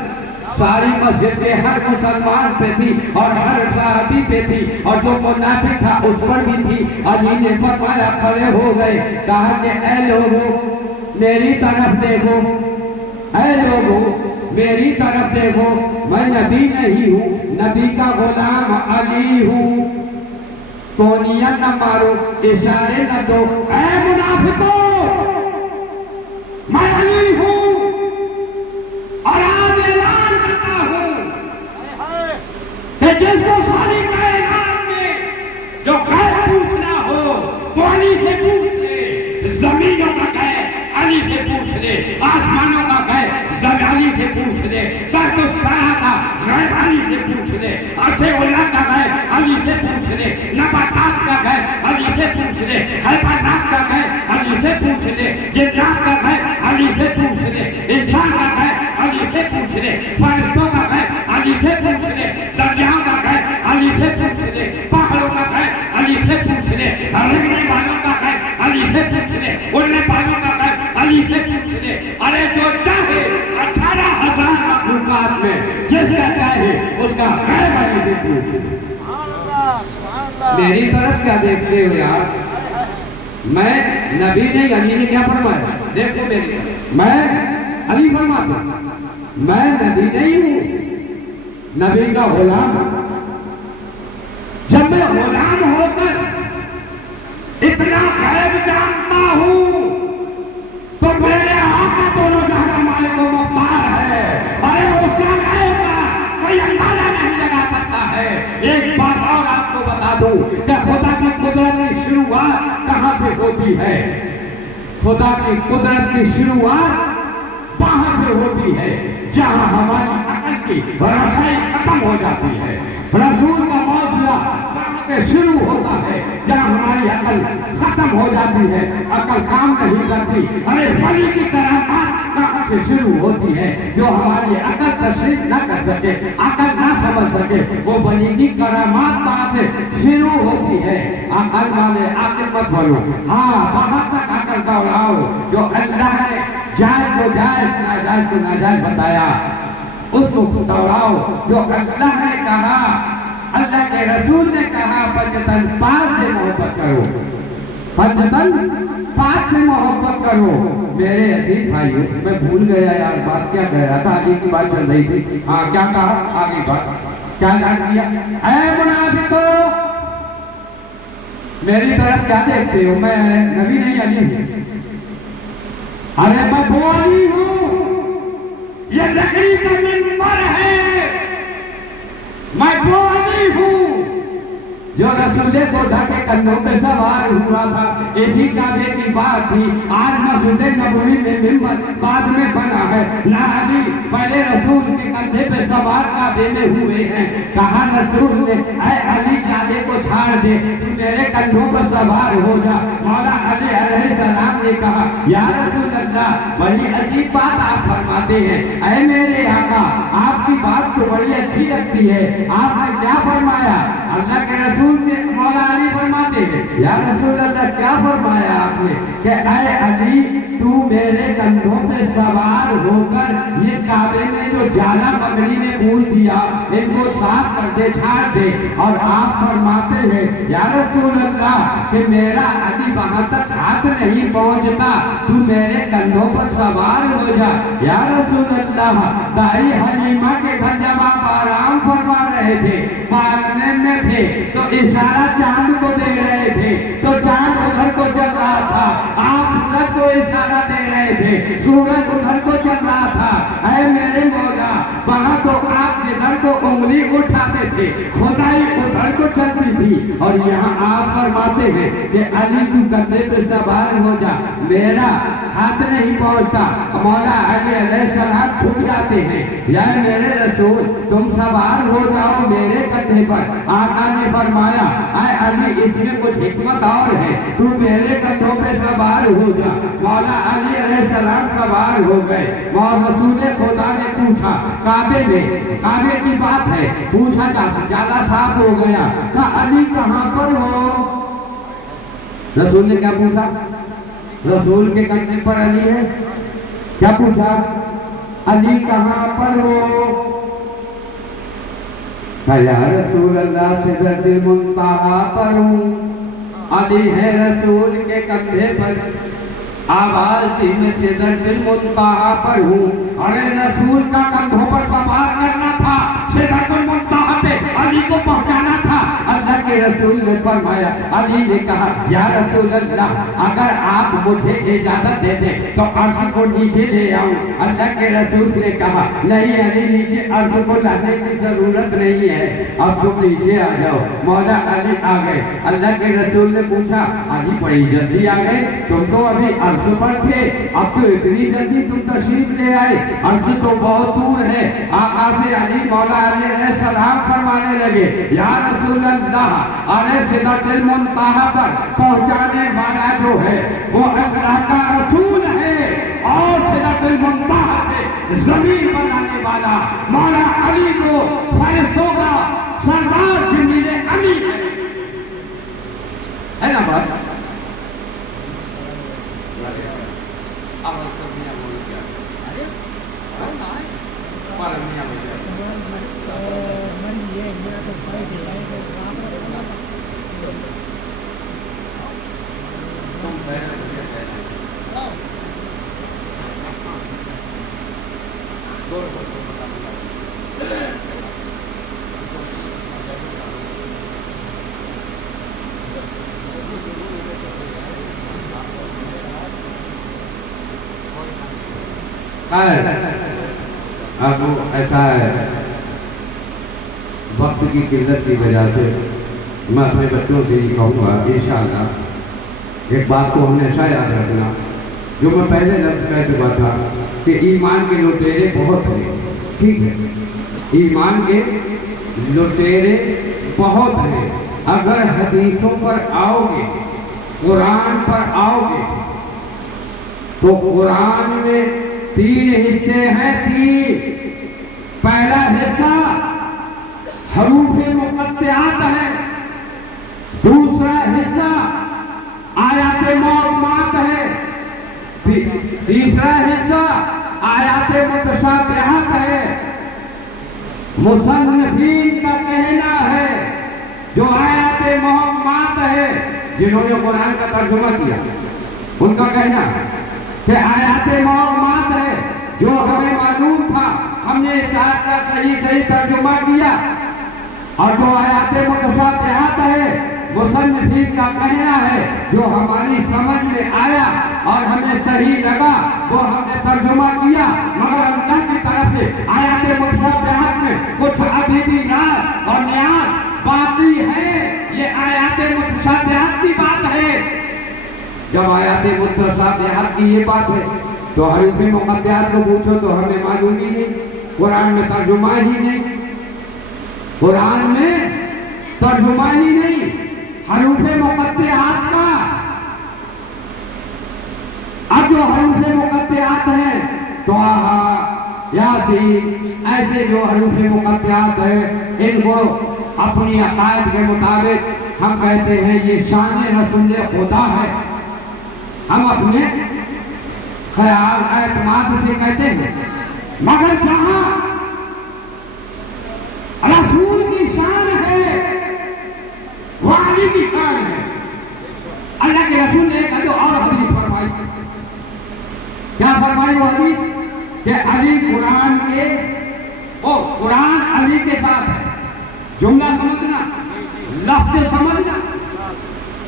सारी मस्जिद के हर मुसलमान पे थी और हर साहबी पे थी, और जो मुनाफिक था उस पर भी थी। अली ने फरमाया, खड़े हो गए, कहा कि ऐ लोगों मेरी तरफ देखो, ऐ लोगों मेरी तरफ देखो, मैं नबी नहीं हूँ, नबी का गुलाम अली हूँ। कोनिया न मारो, इशारे न दो। ऐ मुनाफिकों, मैं अली हूँ और आज ऐलान करता हूँ कि जिसको सारी कायनात में जो खैर पूछना हो वो अली से पूछ ले। जमीनों का खैर अली से पूछ ले, आसमानों का खैर अली से पूछ ले, तो सारा का खैर अली से पूछ ले, अर्शे उल्ला का खैर अली से पूछ ले, नबातात का खैर अली से पूछ ले, हैवानात का खैर अली से पूछ ले, जिन्नात का खैर अली से पूछ ले, इंसान का खैर अली से पूछ ले, फरिश्तों का खैर अली से पूछ ले, दरियाओं का खैर अली से पूछ ले, पहाड़ों का खैर अली से पूछ ले, रेंगने वालों का खैर अली से पूछ ले, उड़ने वालों का खैर अली से पूछ ले। अरे जो चाहे 18,000 मखलूकात में जिसका चाहे उसका खैर अली से पूछ ले। मेरी तरफ क्या देखते हो यार? मैं नबी नहीं, अली ने क्या फरमाया? देखो मेरी तरफ, मैं अली फरमाता, मैं नबी नहीं हूं, नबी का गुलाम। जब मैं गुलाम होकर इतना गैब जानता हूं तो मेरे आका दोनों जहां का मालिक व मुख्तार है। अरे उसका गैब का कोई अंदाजा नहीं लगा सकता है। एक बात और आपको बता दूं कि खुदा की कुदरत की शुरुआत कहां से होती है? खुदा की कुदरत की शुरुआत वहां से होती है जहां हमारी अकल की रसाई खत्म हो जाती है। रसूल का मौजूदा वहां से शुरू होता है जहां हमारी अकल खत्म हो जाती है, अकल काम नहीं करती। अरे वली की करामात कहां से शुरू होती है? जो हमारी अकल तशरीफ न कर सके, अकल ना समझ सके, वो वली की करामात वहां से शुरू होती है। अकल वाले आखिर मत बोलो, हाँ वहां तक अकल का उड़ाओ जो अल्लाह ने जायज को जायज, नाजायज को नाजायज बताया। उसको दोहराओ जो अल्लाह ने कहा, अल्लाह के रसूल ने कहा, पंजतन पाक से मोहब्बत करो, पंजतन पाक से मोहब्बत करो। मेरे अजीज भाइयों, मैं भूल गया यार बात क्या कह रहा था, आगे की बात चल रही थी। हाँ, क्या कहा आगे बात, क्या जान दिया? ऐ मुनाफिको, मेरी तरफ क्या देखते हो? मैं नबी नहीं अली हूं। अरे मैं वो अली हूं, ये लकड़ी का मिंबर है। मैं वो अली हूं जो रसूले को ढके कंधों पे सवार हुआ था। इसी काबे की बात थी। आज मस्जिद नबवी में मिंबर बाद में बना है। ना अली पहले रसूल के कंधे पे सवार काबे में हुए हैं। कहा रसूल ने, ऐ अली जाले को छाड़ दे, तू मेरे कंधों पर सवार हो जा। मौला अली अलैहिस्सलाम ने कहा, या रसूल अल्लाह, बड़ी अजीब बात आप फरमाते हैं। ऐ मेरे आका, आपकी बात तो बड़ी अच्छी लगती है। आपने क्या फरमाया? अल्लाह के रसूल से मौला अली फरमाते हैं, या रसूल अल्लाह, क्या फरमाया आपने? कि ऐ अली, तू मेरे कंधों पे सवार होकर ये काबे में जो जाला बकरी ने फूल दिया, इनको साफ कर दे, छाड़ दे। और आप फरमाते हैं, या रसूल अल्लाह, कि मेरा अली वहां तक हाथ नहीं पहुंचता, तू मेरे कंधों पर सवार हो जा। या रसूल अल्लाह, दाई हलीमा के घर जब आप आराम फरमा रहे थे, पालने में थे, तो इशारा चांद को दे रहे थे, तो चांद उधर को चल रहा था। आप सूरज को इशारा दे रहे थे, सूरज उधर को चल रहा था। ऐ मेरे मौला, वहां तो आप जिधर को उंगली उठाते थे, खुदाई उधर को चलती थी। और यहाँ आप फरमाते हैं कि अली तू कंधे पे सवार हो जा, मेरा हाथ नहीं पहुंचता। मौला अली अलैहिस्सलाम छुप जाते हैं। यार मेरे रसूल, तुम सवार हो जाओ मेरे कंधे पर। आका ने फरमाया, ऐ अली, इसमें कुछ हिकमत और है, तू मेरे कंधों पे सवार हो जा। मौला अली अलैहिस्सलाम सवार हो गए। और रसूल खुदा ने पूछा, काबे में, काबे की बात है, पूछा जाला साफ हो गया। कहा अली कहाँ पर हो? रसूल ने क्या पूछा? रसूल के कंधे पर अली है। क्या पूछा? अली कहाँ पर हो? या रसूल अल्लाह, सिदरतुल मुंतहा पर हूँ। अली है रसूल के कंधे पर। आवाज थी, मैं सिदरतुल मुंतहा पर हूँ। अरे रसूल का कंधों पर सवार करना था, सिदरतुल मुंतहा पे अली को पहुंचाना था। अल्लाह के रसूल ने फरमाया, अली ने कहा, या रसूल अल्लाह, अगर आप मुझे इजाजत दे दें तो अर्श को नीचे ले आऊं। अल्लाह के रसूल ने कहा, नहीं अली, नीचे अर्श को लाने की जरूरत नहीं है, अब तुम नीचे आ जाओ। मौला अली आ गए। अल्लाह के रसूल ने पूछा, अली बड़ी जल्दी आ गए, तुम तो अभी अर्श पर थे, अब तो इतनी जल्दी तुम तशरीफ ले आए? अर्श तो बहुत दूर है। आका से अली, मौला अली अलैहिस्सलाम फरमाने लगे, या रसूल अल्लाह, अरे सिदरतुल मुंतहा पर पहुंचाने वाला जो है वो अल्लाह का रसूल है, और सिदरतुल मुंतहा से जमीन बनाने वाला मौला अली को फरिश्तों का सरदार जिम्मीले अली है ना बात? अब ऐसा है, वक्त की किल्लत की वजह से मैं अपने बच्चों से ही कहूँगा, इंशाअल्लाह एक बात को हमेशा याद रखना, जो मैं पहले लफ्ज़ कह चुका था कि ईमान के लुटेरे बहुत हैं। ठीक है, ईमान के लुटेरे बहुत हैं। अगर हदीसों पर आओगे, कुरान पर आओगे, तो कुरान में 3 हिस्से हैं। 3 पहला हिस्सा हरूफे मुक़त्तिआत है, दूसरा हिस्सा आयाते मौज़ूआत है, तीसरा हिस्सा आयात मुतशाबिहात है, मुसन्निफीन का कहना है, जो आयात मुहम्मद है, जिन्होंने कुरान का तर्जुमा किया, उनका कहना है कि आयात मुहम्मद है, जो हमें मालूम था, हमने इस आयत का सही तर्जुमा किया। और जो आयात मुतशाबिहात है, मुसन्निफीन का कहना है, जो हमारी समझ में आया और हमें सही लगा, वो हमने तर्जुमा किया। मगर अल्लाह की तरफ से आयात मुतशाबिहात में कुछ अभी भी राज और न्याज बाकी है। ये आयात मुतशाबिहात की बात है। जब आयात मुतशाबिहात की ये बात है, तो हरूफ मुक़त्तआत को पूछो तो हमें मालूम ही नहीं, कुरान में तर्जुमा ही नहीं, कुरान में तर्जुमा ही नहीं हरूफ मुक़त्तआत का। अब जो हरूफ मुक़त्तआत है, तोहा, यासीन, ऐसे जो हरूफ मुक़त्तआत है, इनको अपनी अकायद के मुताबिक हम कहते हैं ये शान रसूल खुदा है। हम अपने ख्याल एतमाद से कहते हैं। मगर जहां रसूल की शान है, वो अली की शान है। अल्लाह के रसूल ने एक और हदीस फरमाई। क्या फरमाई वो हदीस? कि अली कुरान के, ओ कुरान अली के साथ है। जुमला समझना, लफ्ज़ समझना।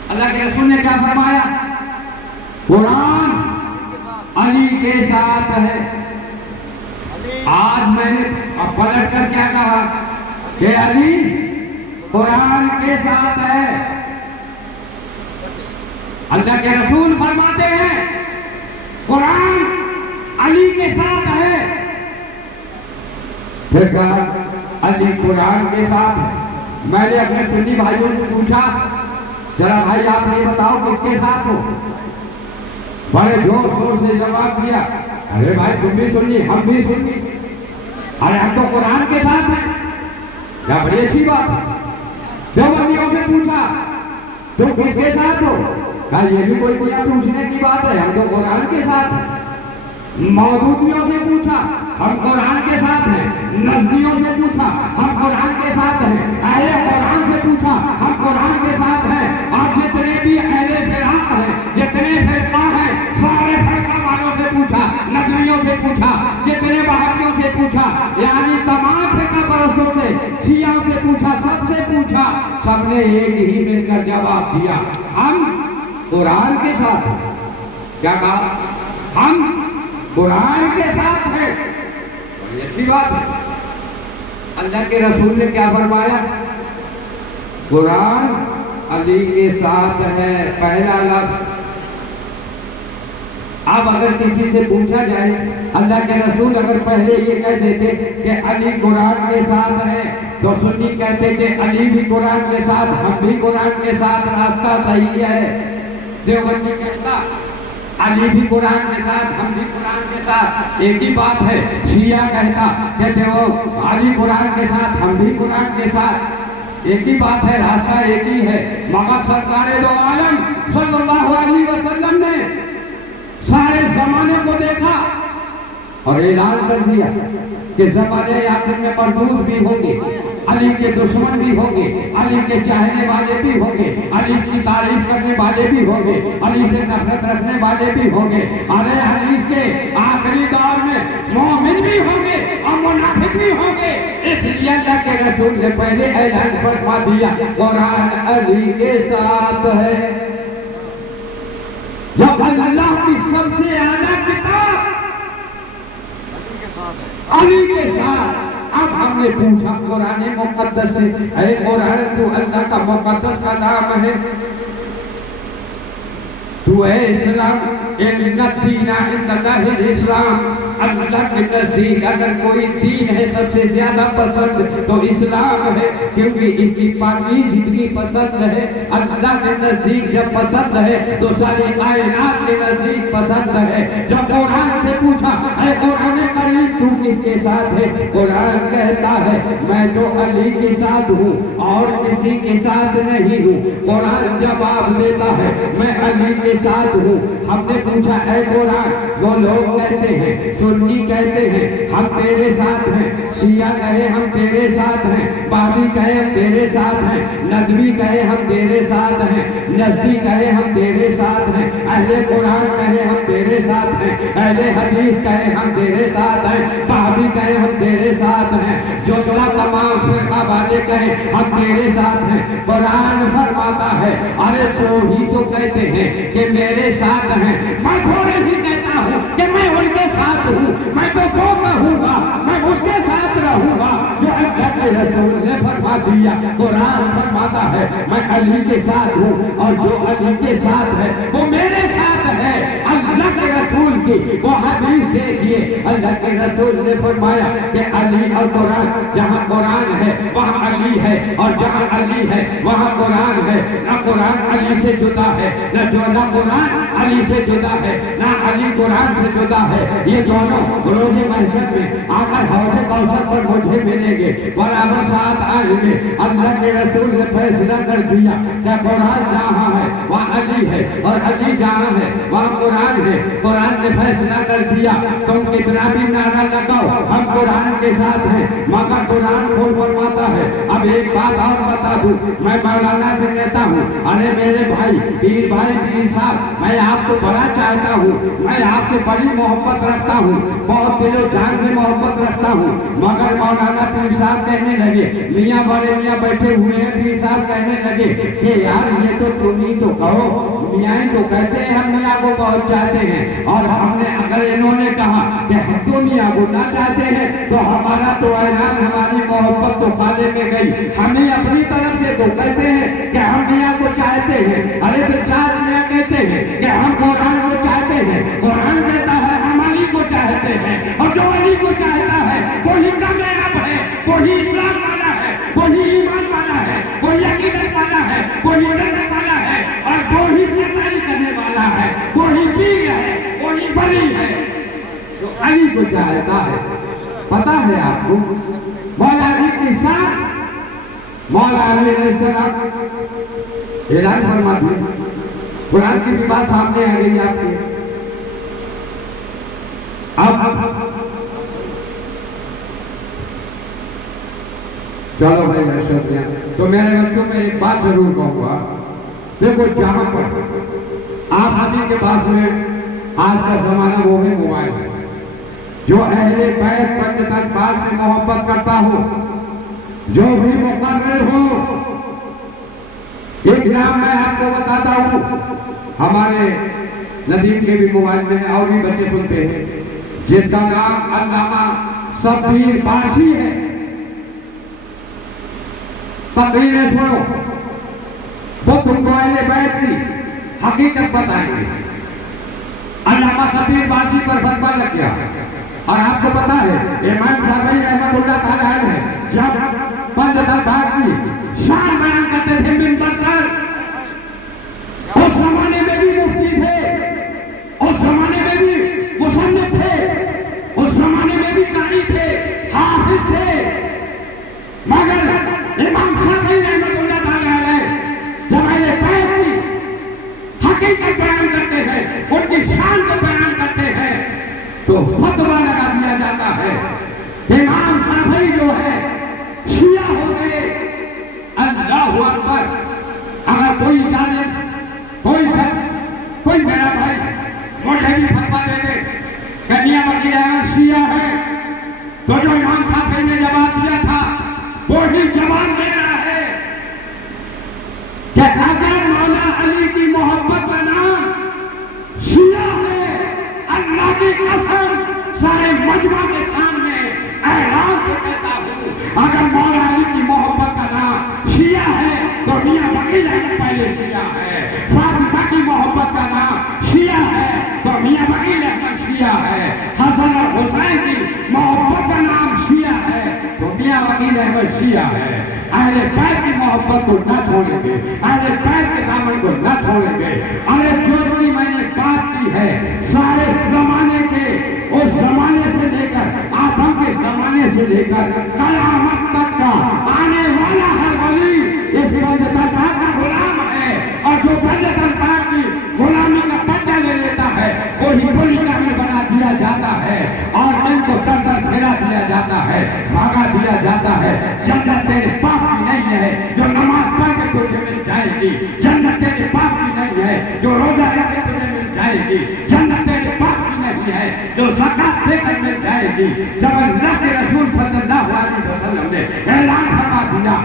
अल्लाह के रसूल ने क्या फरमाया? कुरान अली के साथ है। आज मैंने पलट कर क्या कहा कि अली कुरान के साथ है। अल्लाह के रसूल फरमाते हैं कुरान अली के साथ है। फिर कहा अली कुरान के साथ है। मैंने अपने सुन्नी भाइयों से पूछा, जरा भाई आप ये बताओ किसके साथ हो? बड़े जोर शोर से जवाब दिया, अरे भाई तुम भी सुन्नी, हम भी सुन्नी, अरे हम तो कुरान के साथ हैं। क्या बड़ी अच्छी बात है। देवबंदियों से पूछा तुम किसके साथ हो? कहा ये भी कोई क्या पूछने की बात है, हम तो कुरान के साथ हैं। मौदूदियों से पूछा, हम कुरान के साथ हैं। नजदियों से पूछा, हम कुरान के साथ हैं। अहले कुरान से पूछा, हम कुरान के साथ हैं। और जितने भी अहले फिराक हैं, जितने फिरका हैं, सारे फिरका वालों से पूछा, नजरियों से पूछा, जितने वहाबियों से पूछा, यानी तमाम फिरका परस्तों से, शियाओं से पूछा, सबसे पूछा, सबने एक ही मिलकर जवाब दिया, हम कुरान के साथ हैं। क्या कहा? हम कुरान के साथ है। बड़ी अच्छी बात है। अल्लाह के रसूल ने क्या फरमाया? कुरान अली के साथ है, पहला लफ्ज़। अब अगर किसी से पूछा जाए, अल्लाह के रसूल अगर पहले ये कह देते कि अली कुरान के साथ है, तो सुन्नी कहते कि अली भी कुरान के साथ, हम भी कुरान के साथ, रास्ता सही है। देवबंदी कहता अली भी कुरान के साथ, हम भी कुरान के साथ, एक ही बात है। शिया कहता कहते हो अली कुरान के साथ, हम भी कुरान के साथ, एक ही बात है, रास्ता एक ही है। मगर सरकारे दो आलम सल्लल्लाहु अलैहि वसल्लम ने सारे जमाने को देखा और ऐलान कर दिया कि ज़माने आखिर में मरदूद भी होंगे, अली के दुश्मन भी होंगे, अली के चाहने वाले भी होंगे, अली की तारीफ करने वाले भी होंगे, अली से नफरत रखने वाले भी होंगे। अरे हदीस के आखिरी दौर में मोमिन भी होंगे और मुनाफिक भी होंगे। इसलिए अल्लाह के रसूल ने पहले ऐलान फरमा दिया कुरान अली के साथ है। जब अल्लाह की सबसे आला किताब अली के साथ। अब हमने पूछा कुरान मुकद्दस से, अरे कुरान तो अल्लाह का मुकद्दस का नाम है, तू है इस्लाम, इस्लाम। अल्लाह के नजदीक अगर कोई दीन है सबसे ज्यादा पसंद तो इस्लाम है, क्योंकि इसकी पाकीज़ इतनी पसंद है। अल्लाह के नजदीक जब पसंद है तो सारी कायनात के नजदीक पसंद है। जब कुरान से पूछा, अरे कुरान करीम तू किसके साथ है? कुरान कहता है मैं तो अली के साथ हूँ और किसी के साथ नहीं हूँ। कुरान जवाब देता है मैं अली के के साथ हूँ। हमने पूछा ऐ कुरान, वो लोग कहते हैं, सुन्नी कहते हैं हम तेरे साथ हैं, शिया कहे हम तेरे साथ हैं, बाबी कहे हम तेरे साथ हैं, नदवी कहे हम तेरे साथ हैं, नजदी कहे हम तेरे साथ हैं, अहले कुरान कहे हम तेरे साथ हैं, अहले हदीस कहे हम तेरे साथ हैं, बाबी कहे हम तेरे साथ हैं, जुमला तमाम फिरका वाले कहे हम तेरे साथ हैं। कुरान फरमाता है अरे तो ही तो कहते हैं कि मेरे साथ हैं, मैं थोड़े ही कहता हूँ कि मैं उनके साथ हूँ। मैं तो वो कहूँगा, मैं उसके साथ रहूँगा जो अल्लाह के रसूल ने फरमा दिया। कुरान फरमाता है मैं अली के साथ हूँ और जो अली के साथ है वो मेरे साथ है। अल्लाह के रसूल की वो हदीस देखिए, अल्लाह के रसूल ने फरमाया कि अली और कुरान, जहाँ कुरान है वहाँ अली है और जहाँ अली है वहाँ कुरान है। ना कुरान अली से जुदा है, ना कुरान अली से जुदा है, ना अली कुरान से जुदा है। ये दोनों रोज़े महशर में आकर हौज़े कौसर पर मुझे मिलेंगे, बराबर साथ आएंगे। अल्लाह के रसूल ने फैसला कर दिया कि कुरान जहाँ है वहाँ अली है और अली जहाँ है वहाँ कुरान है। कुरान ने फैसला कर दिया तुम कितना भी नारा लगाओ हम कुरान के साथ हैं, मगर कुरान खोल फरमाता है। अब एक बात और बता दूं, मैं मौलाना से कहता हूँ अरे मेरे भाई पीर साहब, मैं आपको बड़ा चाहता हूँ, मैं आपसे बड़ी मोहब्बत रखता हूँ, बहुत दिलो जान से मोहब्बत रखता हूँ। मगर मौलाना पीर साहब कहने लगे, मियाँ बड़े मियाँ बैठे हुए हैं, पीर साहब कहने लगे कि यार ये तो तुम ही तो कहो, मियाँ ही तो कहते हैं हम मियाँ को बहुत चाहते हैं। और हमने अगर इन्होंने कहा कि हम तो मियाँ को ना चाहते हैं तो हमारा तो ऐलान, हमारी मोहब्बत तो खाले में गई। हमें अपनी तरफ से तो कहते हैं कि हम मियाँ को चाहते हैं। अरे तो चार मियाँ कहते हैं कि हम कुरान को चाहते हैं, कुरान कहता है हम अली को चाहते हैं, और जो अली को चाहता है वही कामयाब है, वही इस्लाम वाला है, वही ईमान वाला है, वही अकीदत वाला है, वही जन्नत वाला है, और वही सताई करने वाला है, वही पीर है, वही वली है। तो अली को चाहता है। पता है आपको मौला अली के साथ मौला अली ऐलान फरमा दिया। कुरान की भी बात सामने आ गई आपके। अब चलो भाई ऐसा तो मेरे बच्चों में एक बात जरूर कहूंगा, देखो जहां पर आप सभी के पास में आज का जमाना वो भी मोबाइल है, जो अहले बैत पंडित अल्फाज से मोहब्बत करता हो, जो भी मुकर्रर हो, एक नाम मैं आपको बताता हूं, हमारे नदीम के भी मोबाइल में और भी बच्चे सुनते हैं, जिसका नाम अल्लामा शब्बीर बाशी है। तकरीरें सुनो, वो तुमको अहले बैत की हकीकत बताएंगे। अल्लामा शब्बीर बाशी पर फतवा लग गया, और आपको पता है इमाम शाफी रहमतुल्लाह तआला अलैह जब पंडित अल्फाज की शान बयान करते थे मिंबर पर, उस जमाने में भी मुफ्ती थे, उस जमाने में भी मुसन्निफ थे, उस जमाने में भी कारी थे, हाफिज थे, मगर इमाम शाफी रहमतुल्लाह तआला अलैह जब अहले बैत की हकीकत बयान करते हैं, उनकी शान को बयान करते हैं, तो फतवा लगा दिया जाता है। इमाम शाफी जो है शिया हो गए। अल्लाहु अकबर। अगर कोई जालिम, कोई मेरा भाई मुझे भी फतवा दे दे कि मियां वकील अहमद शिया है, तो जो इमाम शाफी ने जवाब दिया था वो ही जवाब दे रहा है कि अगर मौला अली की मोहब्बत का नाम शिया है, अल्लाह की कसम सारे मजमा के सामने ऐलान से कहता हूँ, अगर मौला अली की मोहब्बत का नाम शिया है तो मियां वकील अहमद पहले शिया है। फातिमा की मोहब्बत का नाम शिया है तो मियां वकील अहमद शिया है। हसन और हुसैन की मोहब्बत का नाम शिया है तो मियां वकील अहमद शिया है। अहले बैत की मोहब्बत को न छोड़ेंगे, अहले बैत के दामन को न छोड़ेंगे। अरे जो मैंने बात की है सारे जमाने के, उस जमाने से लेकर आदम के जमाने से लेकर कयामत तक का आने वाला हर वली इस पंडित अल्फाज का गुलाम है, और जो पंडित अल्फाज की गुलामी जन्नत तेरे बाप की नहीं है जो रोजा रखे तुझे मिल जाएगी। जन्नत तेरे बाप की नहीं है जो ज़कात देकर मिल जाएगी। जब अल्लाह के रसूल सल्लल्लाहु अलैहि वसल्लम ने ऐलान फरमा दिया